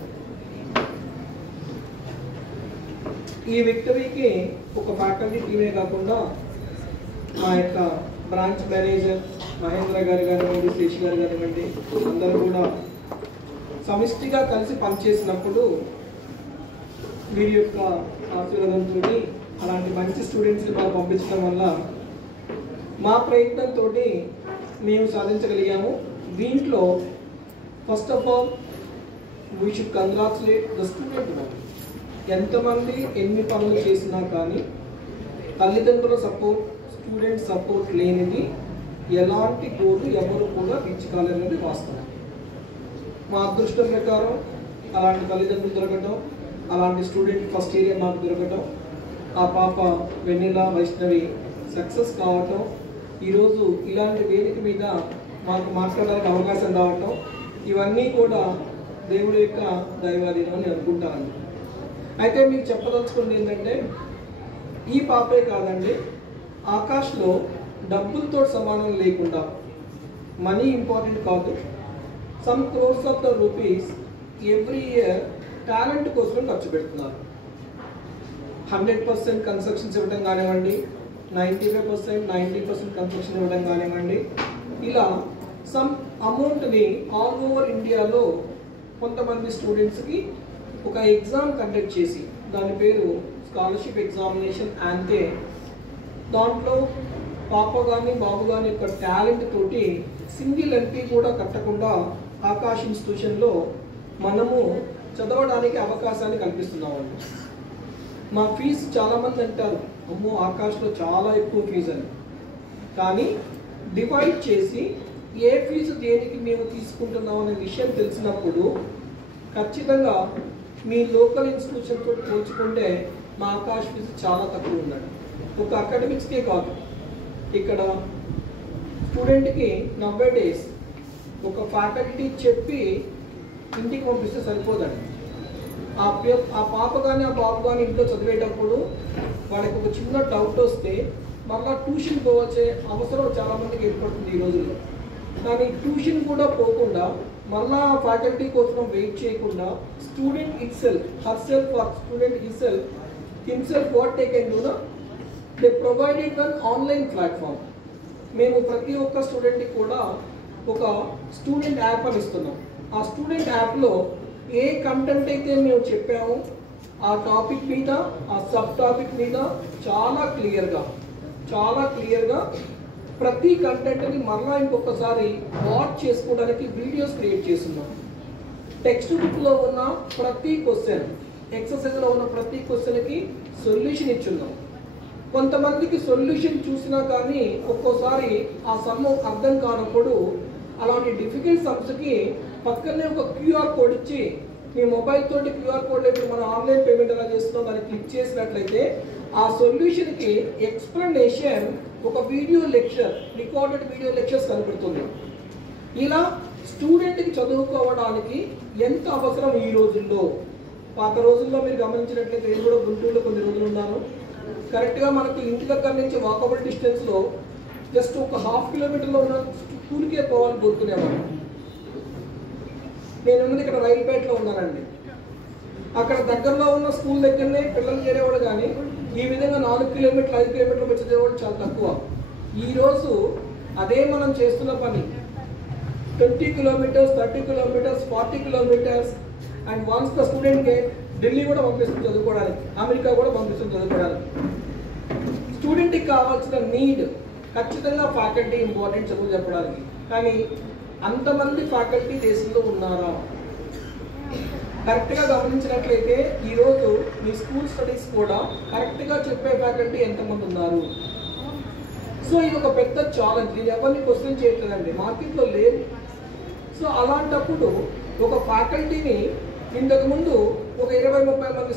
ఈ విక్టరీకి ఒక ఫ్యాకల్టీ టీమే కాకుండా మా యొక్క బ్రాంచ్ మేనేజర్ మహేంద్ర గారు కానివ్వండి, శేష్ గారు కానివ్వండి, అందరూ కూడా సమిష్టిగా కలిసి పనిచేసినప్పుడు వీరి యొక్క ఆశీర్వాదంతో అలాంటి మంచి స్టూడెంట్స్ని మాకు పంపించడం వల్ల మా ప్రయత్నంతో మేము సాధించగలిగాము. దీంట్లో first of all we should congratulate the student. ఎంతమంది ఎన్ని పనులు చేసినా కానీ తల్లిదండ్రుల సపోర్ట్, స్టూడెంట్ సపోర్ట్ లేనిది ఎలాంటి గోలు ఎవరు కూడా రీచ్ కాలేదనేది వాస్తవం. మా అదృష్టం ప్రకారం అలాంటి తల్లిదండ్రులు దొరకటం, అలాంటి స్టూడెంట్ ఫస్ట్ ఇయర్ మాకు దొరకటం, ఆ పాప వెన్నెల వైష్ణవి సక్సెస్ కావటం, ఈరోజు ఇలాంటి వేదిక మీద మాకు మాట్లాడడానికి అవకాశం రావటం, ఇవన్నీ కూడా దేవుడి యొక్క దైవాధీనం అని అనుకుంటానండి. అయితే మీకు చెప్పదలుచుకుంది ఏంటంటే ఈ పాపే కాదండి, ఆకాష్లో డబ్బులతో సమానం లేకుండా, మనీ ఇంపార్టెంట్ కాదు, some crores of the rupees every year talent కోసం ఖర్చు పెడుతున్నారు. 100% కన్స్ట్రక్షన్స్ ఇవ్వడం కానివ్వండి, 95%, 90% కన్స్ట్రక్షన్ ఇవ్వడం కానివ్వండి, ఇలా సమ్ అమౌంట్ని ఆల్ ఓవర్ ఇండియాలో కొంతమంది స్టూడెంట్స్కి ఒక ఎగ్జామ్ కండక్ట్ చేసి, దాని పేరు స్కాలర్షిప్ ఎగ్జామినేషన్ అంతే, దాంట్లో పాప కానీ బాబు కానీ యొక్క టాలెంట్ తోటి సింగిల్ ఎంపీ కూడా కట్టకుండా ఆకాష్ ఇన్స్టిట్యూషన్లో మనము చదవడానికి అవకాశాన్ని కల్పిస్తున్నామండి. మా ఫీజు చాలామంది అంటారు, అమ్మో ఆకాష్లో చాలా ఎక్కువ ఫీజు అని. కానీ డివైడ్ చేసి ఏ ఫీజు దేనికి మేము తీసుకుంటున్నాం అనే విషయం తెలిసినప్పుడు ఖచ్చితంగా మీ లోకల్ ఇక్కడ స్టూడెంట్కి నవ్వే డేస్ ఒక ఫ్యాకల్టీ చెప్పి ఇంటికి పంపిస్తే సరిపోదండి. ఆ పాప కానీ ఆ బాబు కానీ ఇంట్లో చదివేటప్పుడు వాళ్ళకి ఒక చిన్న డౌట్ వస్తే మళ్ళీ ట్యూషన్ పోవచ్చే అవసరం చాలామందికి ఏర్పడుతుంది ఈ రోజుల్లో. కానీ ట్యూషన్ కూడా పోకుండా మళ్ళా ఫ్యాకల్టీ కోసం వెయిట్ చేయకుండా student herself or student himself what they can do, they provided an online platform. మేము ప్రతి ఒక్క స్టూడెంట్కి కూడా ఒక స్టూడెంట్ యాప్ అని ఇస్తున్నాం. ఆ స్టూడెంట్ యాప్లో ఏ కంటెంట్ అయితే మేము చెప్పామో ఆ టాపిక్ మీద, ఆ సబ్ టాపిక్ మీద చాలా క్లియర్గా ప్రతి కంటెంట్ని మరలా ఇంకొకసారి వాచ్ చేసుకోవడానికి వీడియోస్ క్రియేట్ చేస్తున్నాం. టెక్స్ట్ బుక్లో ఉన్న ప్రతి క్వశ్చన్, ఎక్సర్సైజ్లో ఉన్న ప్రతి క్వశ్చన్కి సొల్యూషన్ ఇచ్చున్నాం. కొంతమందికి సొల్యూషన్ చూసినా కానీ ఒక్కోసారి ఆ సమ్ అర్థం కానప్పుడు అలాంటి డిఫికల్ట్ సమ్స్కి పక్కనే ఒక క్యూఆర్ కోడ్ ఇచ్చి మీ మొబైల్ తోటి క్యూఆర్ కోడ్ ఇప్పుడు మనం ఆన్లైన్ పేమెంట్ ఎలా చేస్తున్నాం దాన్ని క్లిక్ చేసినట్లయితే ఆ సొల్యూషన్కి ఎక్స్ప్లెనేషన్ ఒక video lecture, recorded video lectures కనబడుతుంది. ఇలా స్టూడెంట్కి చదువుకోవడానికి ఎంత అవసరం ఈ రోజుల్లో. పాత రోజుల్లో మీరు గమనించినట్లయితే నేను కూడా గుంటూరులో కొన్ని రోజులు ఉన్నాను. కరెక్ట్గా మనకు ఇంటి దగ్గర నుంచి వాకబుల్ డిస్టెన్స్లో జస్ట్ ఒక 1/2 కిలోమీటర్లో ఉన్న స్కూల్కే పోవాలి కోరుకునేవాడు. నేను ఉన్నది ఇక్కడ రైల్పేటలో ఉన్నానండి. అక్కడ దగ్గరలో ఉన్న స్కూల్ దగ్గరనే పిల్లలు చేరేవాడు, కానీ ఈ విధంగా 4 కిలోమీటర్లు 5 కిలోమీటర్లు వచ్చేవాడు చాలా తక్కువ. ఈరోజు అదే మనం చేస్తున్న పని 20 kilometers, 30 kilometers, 40 kilometers, and once the student get Delhi కూడా పంపిస్తుంది చదువుకోవడానికి, అమెరికా కూడా పంపిస్తుంది చదువుకోవడానికి. స్టూడెంట్కి కావాల్సిన నీడ్ ఖచ్చితంగా ఫ్యాకల్టీ ఇంపార్టెంట్ చదువు చెప్పడానికి. కానీ అంతమంది ఫ్యాకల్టీ దేశంలో ఉన్నారా? కరెక్ట్గా గమనించినట్లయితే ఈరోజు మీ స్కూల్ స్టడీస్ కూడా కరెక్ట్గా చెప్పే ఫ్యాకల్టీ ఎంతమంది ఉన్నారు? సో ఇది ఒక పెద్ద ఛాలెంజ్. ఇది ఎవరిని క్వశ్చన్ చేయట్లేదండి, మార్కెట్లో లేదు. సో అలాంటప్పుడు ఒక ఫ్యాకల్టీని ఇంతకుముందు ఒక 20-30 మంది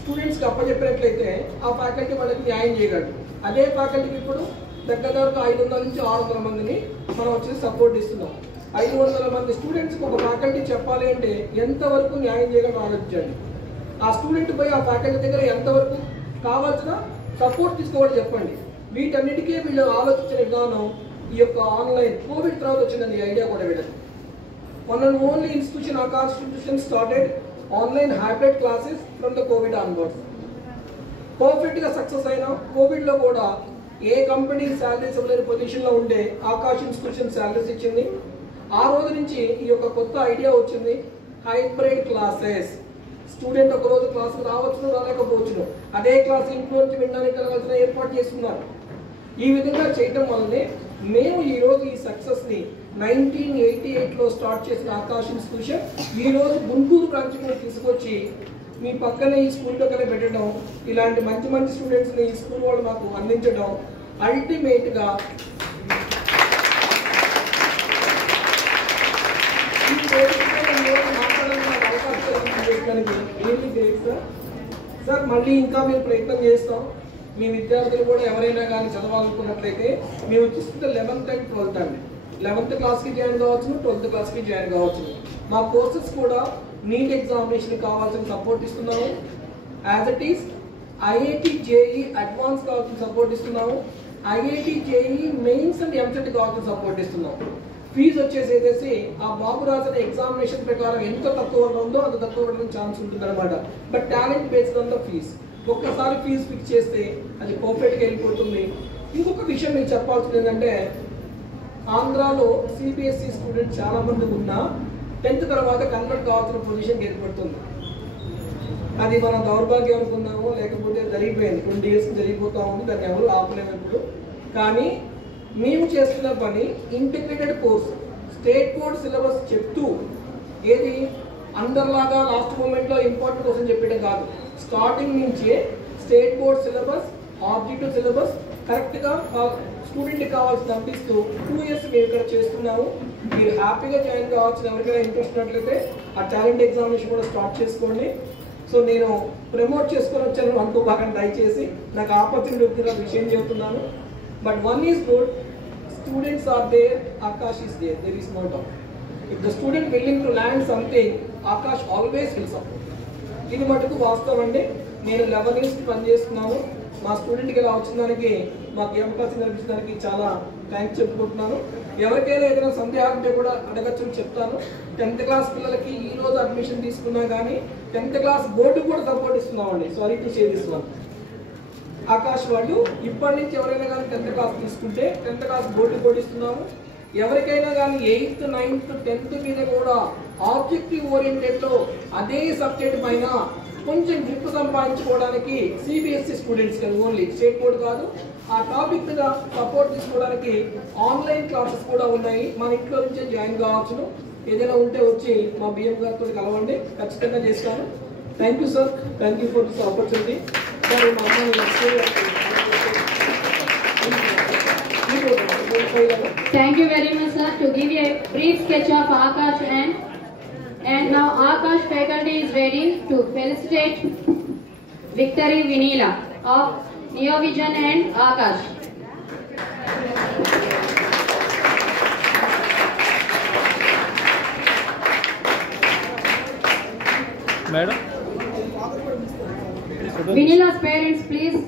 స్టూడెంట్స్కి అప్పచెప్పినట్లయితే ఆ ఫ్యాకల్టీ వాళ్ళకి న్యాయం చేయగలరు. అదే ఫ్యాకల్టీకి ఇప్పుడు దగ్గర 500 నుంచి 600 మందిని మనం వచ్చేసి సపోర్ట్ ఇస్తున్నాం. 500 మంది స్టూడెంట్స్కి ఒక ఫ్యాకల్టీ చెప్పాలి అంటే ఎంతవరకు న్యాయం చేయగలరు ఆలోచించండి. ఆ స్టూడెంట్ పోయి ఆ ఫ్యాకల్టీ దగ్గర ఎంతవరకు కావాల్సిన సపోర్ట్ తీసుకోవాలో చెప్పండి. వీటన్నిటికీ వీళ్ళు ఆలోచించిన విధానం ఈ యొక్క ఆన్లైన్ కోవిడ్ తర్వాత వచ్చిందండి ఈ ఐడియా కూడా వీళ్ళకి. One and only institution, our institution started online hybrid classes from the COVID onwards. పర్ఫెక్ట్గా సక్సెస్ అయినా కోవిడ్లో కూడా ఏ కంపెనీ శాలరీస్ ఇవ్వలేని పొజిషన్లో ఉండే ఆకాష్ ఇన్స్టిట్యూషన్ శాలరీస్ ఇచ్చింది. ఆ రోజు నుంచి ఈ యొక్క కొత్త ఐడియా వచ్చింది, హైబ్రిడ్ క్లాసెస్. స్టూడెంట్ ఒక రోజు క్లాస్కి రావచ్చును, రాలేకపోవచ్చును, అదే క్లాస్ ఇంట్లో నుంచి వినడానికి కలగాల్సిన ఏర్పాటు చేస్తున్నారు. ఈ విధంగా చేయడం వల్లనే మేము ఈరోజు ఈ సక్సెస్ని 1988లో స్టార్ట్ చేసిన ఆకాష్ ఇన్స్టిట్యూషన్ ఈరోజు గుంటూరు బ్రాంచ్ని తీసుకొచ్చి మీ పక్కనే ఈ స్కూల్ పక్కనే పెట్టడం, ఇలాంటి మంచి మంచి స్టూడెంట్స్ని ఈ స్కూల్ వాళ్ళు మాకు అందించడం అల్టిమేట్గా సార్. మళ్ళీ ఇంకా మేము ప్రయత్నం చేస్తాం. మీ విద్యార్థులు కూడా ఎవరైనా కానీ చదవాలనుకున్నట్లయితే మేము చూస్తే 11th and 12th అండి. 11th క్లాస్కి జాయిన్ కావచ్చు, 12th క్లాస్కి జాయిన్ కావచ్చు. మా కోర్సెస్ కూడా నీట్ ఎగ్జామినేషన్ కావాల్సిన సపోర్ట్ ఇస్తున్నాము. As it is IIT JEE advance కావాల్సిన సపోర్ట్ ఇస్తున్నాము. IIT JEE mains and EAMCET కావాల్సిన సపోర్ట్ ఇస్తున్నాము. ఫీజు వచ్చేసేసి ఆ బాబు రాసిన ఎగ్జామినేషన్ ప్రకారం ఎంత తక్కువ ఉందో అంత తక్కువ ఉండడానికి ఛాన్స్ ఉంటుంది అనమాట. But talent based on the fees. ఒక్కసారి ఫీజు ఫిక్స్ చేస్తే అది పర్ఫెక్ట్గా వెళ్ళిపోతుంది. ఇంకొక విషయం మీకు చెప్పాల్సింది ఏంటంటే, ఆంధ్రాలో CBSE స్టూడెంట్ చాలా మంది ఉన్నా 10th తర్వాత కన్వర్ట్ కావాల్సిన పొజిషన్కి ఏర్పడుతుంది. అది మనం దౌర్భాగ్యం అనుకున్నాము, లేకపోతే జరిగిపోయింది, 20 years జరిగిపోతా ఉంది, దాన్ని ఎవరు ఆపలేము ఇప్పుడు. కానీ మేము చేస్తున్న పని integrated course, state board syllabus చెప్తూ, ఏది అందరిలాగా లాస్ట్ మూమెంట్లో ఇంపార్టెంట్ కోసం చెప్పడం కాదు, స్టార్టింగ్ నుంచే state board syllabus, objective syllabus కరెక్ట్గా స్టూడెంట్కి కావాల్సిన పంపిస్తూ 2 years మేము ఇక్కడ చేస్తున్నాము. మీరు హ్యాపీగా జాయిన్ కావాల్సిన ఎవరికైనా ఇంట్రెస్ట్ ఉన్నట్లయితే ఆ టాలెంట్ ఎగ్జామినేషన్ కూడా స్టార్ట్ చేసుకోండి. సో నేను ప్రమోట్ చేసుకొని వచ్చాను అనుకోబాకండి, దయచేసి నాకు ఆపర్చునిటీ వచ్చిన విషయం చెబుతున్నాను. But one is good, students are there, Akash is there. There is no doubt. If the student willing to learn something, Akash always will support. ఇది మటుకు వాస్తవం అండి. నేను 11 years పనిచేస్తున్నాను. మా స్టూడెంట్కి ఇలా వచ్చిందానికి మాకు ఈ అవకాశం కల్పించడానికి చాలా థ్యాంక్స్ చెప్పుకుంటున్నాను. ఎవరికైనా ఏదైనా సందేహం ఉంటే కూడా అడగచ్చని చెప్తాను. 10th క్లాస్ పిల్లలకి ఈ రోజు అడ్మిషన్ తీసుకున్నా కానీ 10th క్లాస్ బోర్డు కూడా సపోర్ట్ ఇస్తున్నామండి. Sorry to share this one. Akash వాళ్ళు ఇప్పటి నుంచి ఎవరైనా కానీ 10th క్లాస్ తీసుకుంటే 10th క్లాస్ బోర్డు కూడా ఇస్తున్నాము. ఎవరికైనా కానీ 8th, 9th, 10th మీద కూడా ఆబ్జెక్టివ్ ఓరియంటెడ్లో అదే సబ్జెక్ట్ పైన కొంచెం గ్రిప్ సంపాదించుకోవడానికి సిబిఎస్ఈ స్టూడెంట్స్ కానీ ఓన్లీ స్టేట్ బోర్డు కాదు, ఆ టాపిక్ మీద సపోర్ట్ తీసుకోవడానికి ఆన్లైన్ క్లాసెస్ కూడా ఉన్నాయి. మన ఇంట్లో నుంచే జాయిన్ కావచ్చును. ఏదైనా ఉంటే వచ్చి మా బిఎం గారితో కలవండి, ఖచ్చితంగా చేస్తాను. Thank you sir, thank you for this opportunity. Thank you very much, sir, to give a brief sketch of Akash, and now Akash faculty is ready to felicitate Victory Vinila of Neovision and Akash. Madam. Vinila's parents, please.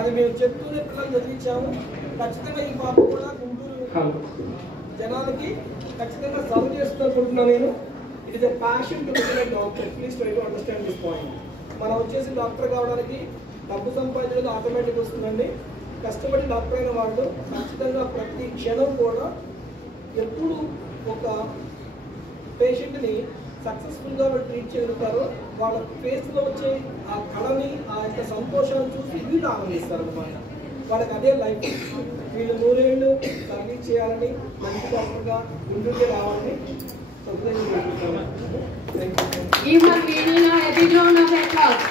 అది మేము చెప్తూనే పిల్లలు చదివించాము. ఖచ్చితంగా ఈ పాప కూడా గుంటూరు జనాలకి ఖచ్చితంగా సర్వ్ చేస్తున్నట్టుకుంటున్నాను నేను. It is a passion to become a doctor. Please try to understand this point. మనం వచ్చేసి డాక్టర్ కావడానికి డబ్బు సంపాదించడం ఆటోమేటిక్ వస్తుందండి. కష్టపడి డాక్టర్ అయిన వాళ్ళు ఖచ్చితంగా ప్రతి క్షణం కూడా ఎప్పుడు ఒక పేషెంట్ని సక్సెస్ఫుల్గా ట్రీట్ చేయగలుగుతారో వాళ్ళ ఫేస్లో వచ్చే ఆ కళని, ఆ యొక్క సంతోషాన్ని చూసి వీళ్ళు ఆనందిస్తారు అన్నమాట. వాళ్ళకి అదే లైఫ్. వీళ్ళు 100 ఏళ్ళు సర్వీస్ చేయాలని, మంచి డాక్టర్గా ముందుకే రావాలని Give her Vinila a big round of applause.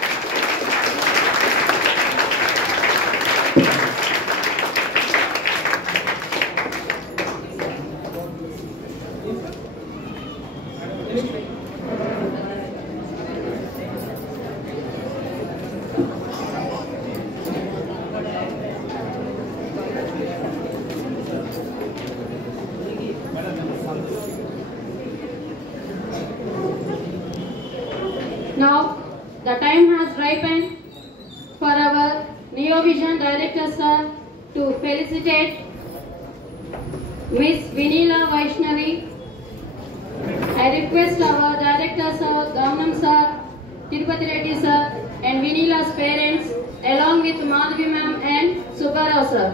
Now the time has ripened for our Neovision director sir to felicitate Miss Vinila Vaishnavi. I request our director sir, Gamanam sir, Tirupati Reddy sir and Vinila's parents along with Madhavi ma'am and Subbarao sir.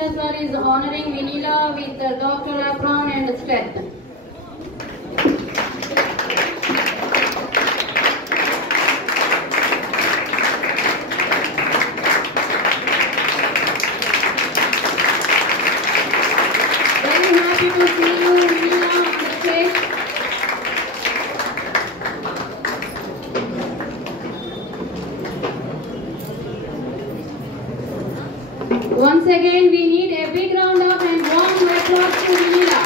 director sir is honoring Vinila with the Dr. Apron and strength. Very happy to see you, Vinila, on the stage. Once again, we need a big round of and warm applause to Vinila.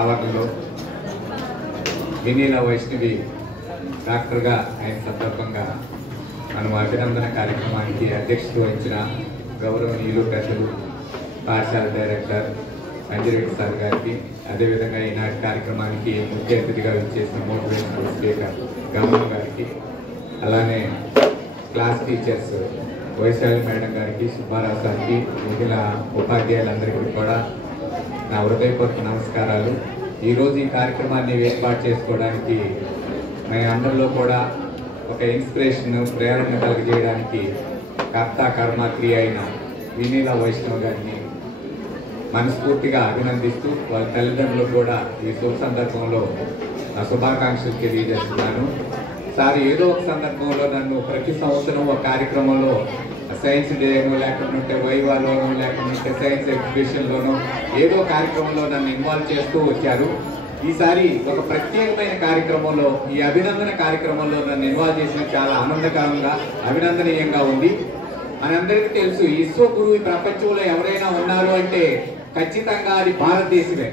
ఆవరణలో వినీల వైష్ణవి డాక్టర్గా అయిన సందర్భంగా మనం అభినందన కార్యక్రమానికి అధ్యక్షత వహించిన గౌరవనీయులు పెద్దలు పాఠశాల డైరెక్టర్ అంజిరెడ్డి సార్ గారికి, అదేవిధంగా ఈనాటి కార్యక్రమానికి ముఖ్య అతిథిగా విచ్చేసిన మోటివేషనల్ స్పీకర్ గమనం గారికి, అలానే క్లాస్ టీచర్స్ వైశాలి మేడం గారికి, సుబ్బారావు సార్కి, మిగిలిన ఉపాధ్యాయులందరికీ కూడా నా హృదయపూర్వక నమస్కారాలు. ఈరోజు ఈ కార్యక్రమాన్ని ఏర్పాటు చేసుకోవడానికి మన అందరిలో కూడా ఒక ఇన్స్పిరేషన్, ప్రేరణ కలిగజేయడానికి కర్త కర్మ క్రియ అయిన వినీల వైష్ణవ్ గారిని మనస్ఫూర్తిగా అభినందిస్తూ వాళ్ళ తల్లిదండ్రులకు కూడా ఈ శుభ సందర్భంలో నా శుభాకాంక్షలు తెలియజేస్తున్నాను. సార్ ఏదో ఒక సందర్భంలో నన్ను ప్రతి సంవత్సరం ఒక కార్యక్రమంలో సైన్స్ డేను, లేకుంటే వైవాలోనూ, లేకుంటే సైన్స్ ఎగ్జిబిషన్లోనూ ఏదో కార్యక్రమంలో నన్ను ఇన్వాల్వ్ చేస్తూ వచ్చారు. ఈసారి ఒక ప్రత్యేకమైన కార్యక్రమంలో, ఈ అభినందన కార్యక్రమంలో నన్ను ఇన్వాల్వ్ చేసిన చాలా ఆనందకరంగా, అభినందనీయంగా ఉంది. మనందరికీ తెలుసు, ఇస్రో గురువు ఈ ప్రపంచంలో ఎవరైనా ఉన్నారు అంటే ఖచ్చితంగా అది భారతదేశమే.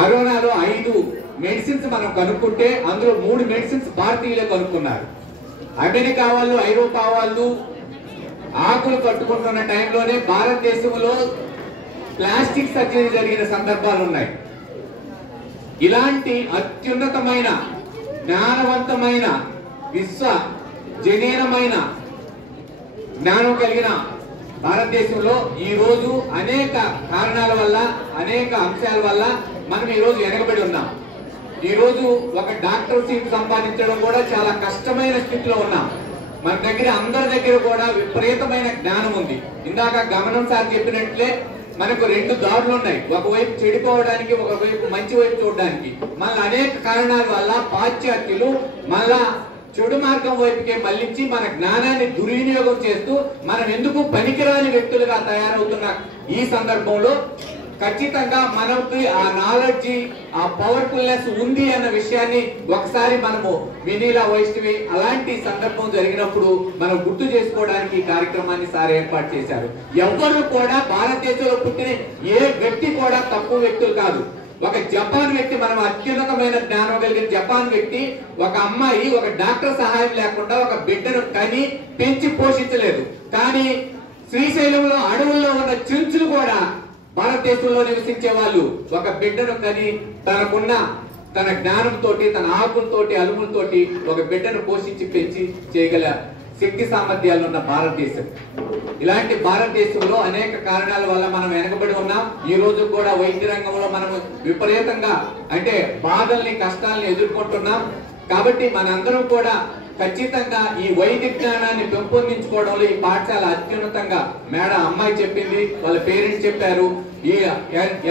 కరోనాలో 5 మెడిసిన్స్ మనం కనుక్కుంటే అందులో 3 మెడిసిన్స్ భారతీయులే కనుక్కున్నారు. అమెరికా వాళ్ళు, ఐరోపా వాళ్ళు ఆకులు కట్టుకుంటున్న టైంలోనే భారతదేశంలో ప్లాస్టిక్ సర్జరీ జరిగిన సందర్భాలు ఉన్నాయి. ఇలాంటి అత్యున్నతమైన, జ్ఞానవంతమైన, విశ్వజనీనమైన జ్ఞానం కలిగిన భారతదేశంలో ఈ రోజు అనేక కారణాల వల్ల, అనేక అంశాల వల్ల మనం ఈ రోజు వెనకబడి ఉన్నాం. ఈ రోజు ఒక డాక్టర్ సీట్ సంపాదించడం కూడా చాలా కష్టమైన స్థితిలో ఉన్నాం. మన దగ్గర, అందరి దగ్గర కూడా విపరీతమైన జ్ఞానం ఉంది. ఇందాక గమనం సార్ చెప్పినట్లే మనకు 2 దారులు ఉన్నాయి. ఒకవైపు చెడిపోవడానికి, ఒకవైపు మంచి వైపు చూడడానికి. మళ్ళీ అనేక కారణాల వల్ల పాశ్చాత్యులు మళ్ళా చెడు మార్గం వైపుకే మళ్ళించి మన జ్ఞానాన్ని దుర్వినియోగం చేస్తూ మనం ఎందుకు పనికిరాని వ్యక్తులుగా తయారవుతున్న ఈ సందర్భంలో ఖచ్చితంగా మనకి ఆ నాలెడ్జ్, ఆ పవర్ఫుల్నెస్ ఉంది అన్న విషయాన్ని ఒకసారి మనము వినీల వైష్ణవి అలాంటి సందర్భం జరిగినప్పుడు మనం గుర్తు చేసుకోవడానికి ఈ కార్యక్రమాన్ని సార్ ఏర్పాటు చేశారు. ఎవ్వరు కూడా భారతదేశంలో పుట్టిన ఏ వ్యక్తి కూడా తక్కువ వ్యక్తులు కాదు. ఒక జపాన్ వ్యక్తి, మనం అత్యున్నతమైన జ్ఞానం కలిగిన జపాన్ వ్యక్తి, ఒక అమ్మాయి ఒక డాక్టర్ సహాయం లేకుండా ఒక బిడ్డను కని పెంచి పోషించలేదు. కానీ శ్రీశైలంలో అడవుల్లో ఉన్న చెంచులు కూడా భారతదేశంలో నివసించే వాళ్ళు ఒక బిడ్డను కని తనకున్న తన జ్ఞానంతో, తన ఆకులతోటి, అలుములతోటి ఒక బిడ్డను పోషించి పెంచి చేయగల శక్తి సామర్థ్యాలు ఉన్న భారతదేశం. ఇలాంటి భారతదేశంలో అనేక కారణాల వల్ల మనం వెనకబడి ఉన్నాం. ఈ రోజు కూడా వైద్య రంగంలో మనం విపరీతంగా అంటే బాధల్ని, కష్టాలని ఎదుర్కొంటున్నాం. కాబట్టి మనందరం కూడా ఖచ్చితంగా ఈ వైద్య జ్ఞానాన్ని పెంపొందించుకోవడంలో ఈ పాఠశాల అత్యున్నతంగా, మేడం అమ్మాయి చెప్పింది, వాళ్ళ పేరెంట్స్ చెప్పారు, ఈ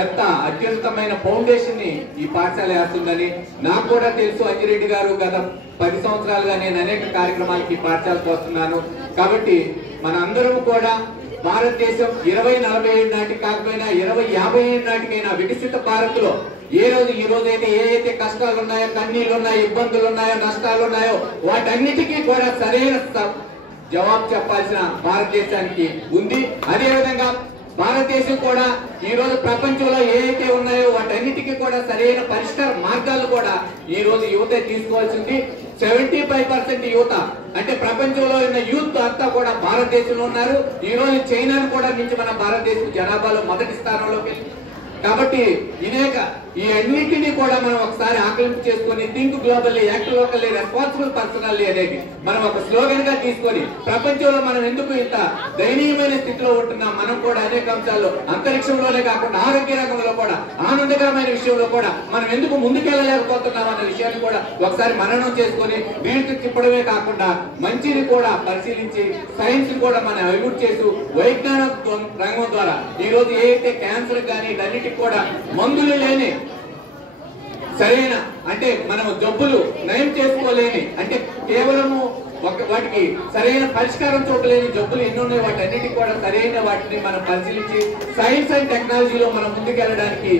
ఎంత అత్యున్నతమైన ఫౌండేషన్ ని ఈ పాఠశాల వేస్తుందని నాకు కూడా తెలుసు. అంజిరెడ్డి గారు గత 10 సంవత్సరాలుగా నేను అనేక కార్యక్రమాలకి ఈ పాఠశాలకు వస్తున్నాను. కాబట్టి మన అందరం కూడా భారతదేశం 2047 నాటికి కాకపోయినా 2057 నాటికైనా వికసిత భారత్ లో ఈ రోజైతే ఏ కష్టాలు ఉన్నాయో, కన్నీళ్లు ఉన్నాయో, ఇబ్బందులు ఉన్నాయో, నష్టాలు ఉన్నాయో వాటన్నిటికీ కూడా సరైన జవాబు చెప్పాల్సిన భారతదేశానికి ఉంది. అదే విధంగా భారతదేశం కూడా ఈ రోజు ప్రపంచంలో ఏవైతే ఉన్నాయో వాటన్నిటికీ కూడా సరైన పరిష్కార మార్గాలు కూడా ఈ రోజు యువత తీసుకోవాల్సింది. 75% యువత అంటే ప్రపంచంలో ఉన్న యూత్ అంతా కూడా భారతదేశంలో ఉన్నారు. ఈ రోజు చైనాను కూడా మించి మన భారతదేశం జనాభాలో మొదటి స్థానంలోకి. కాబట్టి ఈ అన్నింటినీ కూడా మనం ఒకసారి ఆకలింపు చేసుకొని think globally, act locally, responsible personally అనేది మనం ఒక స్లోగన్ గా తీసుకొని ప్రపంచంలో మనం ఎందుకు ఇంత దయనీయమైన స్థితిలో ఉంటున్నాం, మనం కూడా అనేక అంశాల్లో అంతరిక్షంలోనే కాకుండా ఆరోగ్య రంగంలో కూడా ఆనందకరమైన విషయంలో కూడా మనం ఎందుకు ముందుకెళ్ళలేకపోతున్నాం అన్న విషయాన్ని కూడా ఒకసారి మననం చేసుకొని వీటికి తిప్పడమే కాకుండా మంచిని కూడా పరిశీలించి సైన్స్ కూడా మనం అభివృద్ధి చేస్తూ వైజ్ఞాన రంగం ద్వారా ఈ రోజు ఏదైతే క్యాన్సర్ కానీ ఇటన్నిటికి కూడా మందులు లేని సరైన అంటే మనం జబ్బులు నయం చేసుకోలేని అంటే కేవలము వాటికి సరైన పరిష్కారం చూపలేని జబ్బులు ఎన్ని ఉన్నాయి, వాటి అన్నిటికీ కూడా సరైన వాటిని మనం పరిశీలించి సైన్స్ అండ్ టెక్నాలజీలో మనం ముందుకెళ్ళడానికి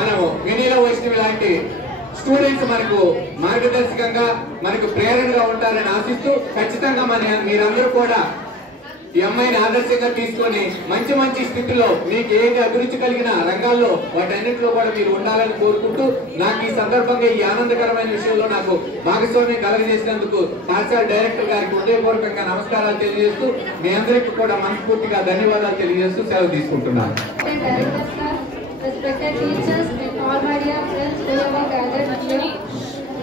మనం వినీల వైష్ణవి లాంటి స్టూడెంట్స్ మనకు మార్గదర్శకంగా మనకు ప్రేరణగా ఉంటారని ఆశిస్తూ ఖచ్చితంగా మీరందరూ కూడా ఈ అమ్మాయిని ఆదర్శంగా తీసుకొని మంచి మంచి స్థితిలో మీకు ఏది అభిరుచి కలిగిన రంగాల్లో వాటన్నిటిలో కూడా మీరు ఉండాలని కోరుకుంటూ నాకు ఈ సందర్భంగా ఈ ఆనందకరమైన విషయంలో నాకు భాగస్వామ్యం కలగజేసినందుకు పాఠశాల డైరెక్టర్ గారికి హృదయపూర్వకంగా నమస్కారాలు తెలియజేస్తూ మీ అందరికీ కూడా మనస్ఫూర్తిగా ధన్యవాదాలు తెలియజేస్తూ సెలవు తీసుకుంటున్నాను. Respected teachers and all my dear friends who have gathered here.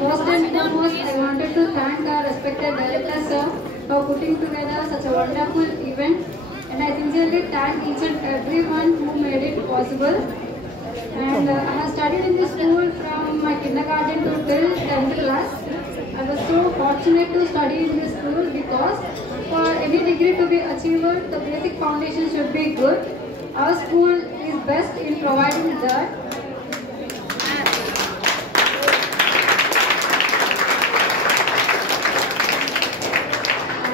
First and foremost, I wanted to thank our respected director sir for putting together such a wonderful event, and I sincerely thank each and everyone who made it possible. And I have studied in this school from my kindergarten to till 10th class. I was so fortunate to study in this school because for any degree to be achieved, the basic foundation should be good. Our school is best in providing that.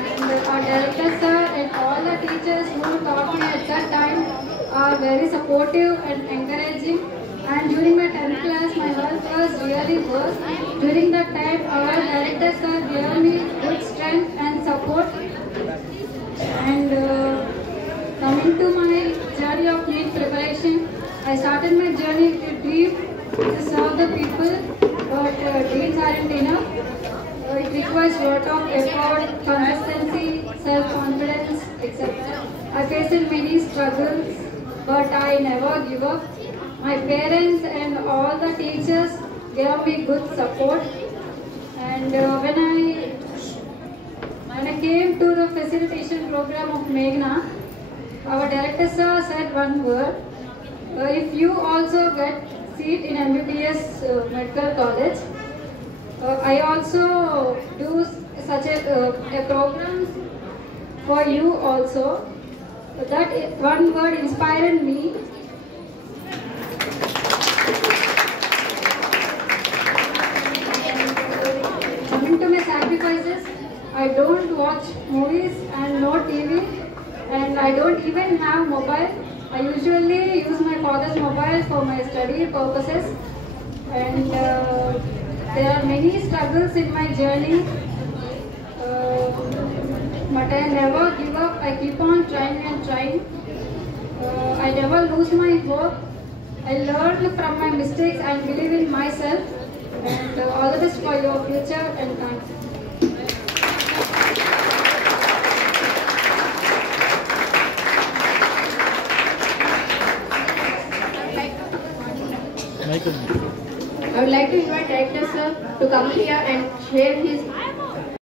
And our director sir and all the teachers who taught me at that time are very supportive and encouraging. And during my 10th class, my health was really worse. During that time, our director sir gave me good strength and support. And coming to my journey of NEET preparation, I started my journey with a dream to serve the people, but dreams aren't enough. It requires a lot of effort, consistency, self-confidence, etc. I faced many struggles, but I never give up. My parents and all the teachers gave me good support. And when I came to the facilitation program of Meghna, our director sir said one word: if you also get seat in MBBS Medical College, I also do such a program for you also. That one word inspired me. Coming to my sacrifices, I don't watch movies and no TV. And I don't even have mobile. I usually use my father's mobile for my study purposes. And there are many struggles in my journey. But I never give up. I keep on trying and trying. I never lose my hope. I learn from my mistakes and believe in myself. And all the best for your future and thanks. I would like to invite Director Sir to come here and share his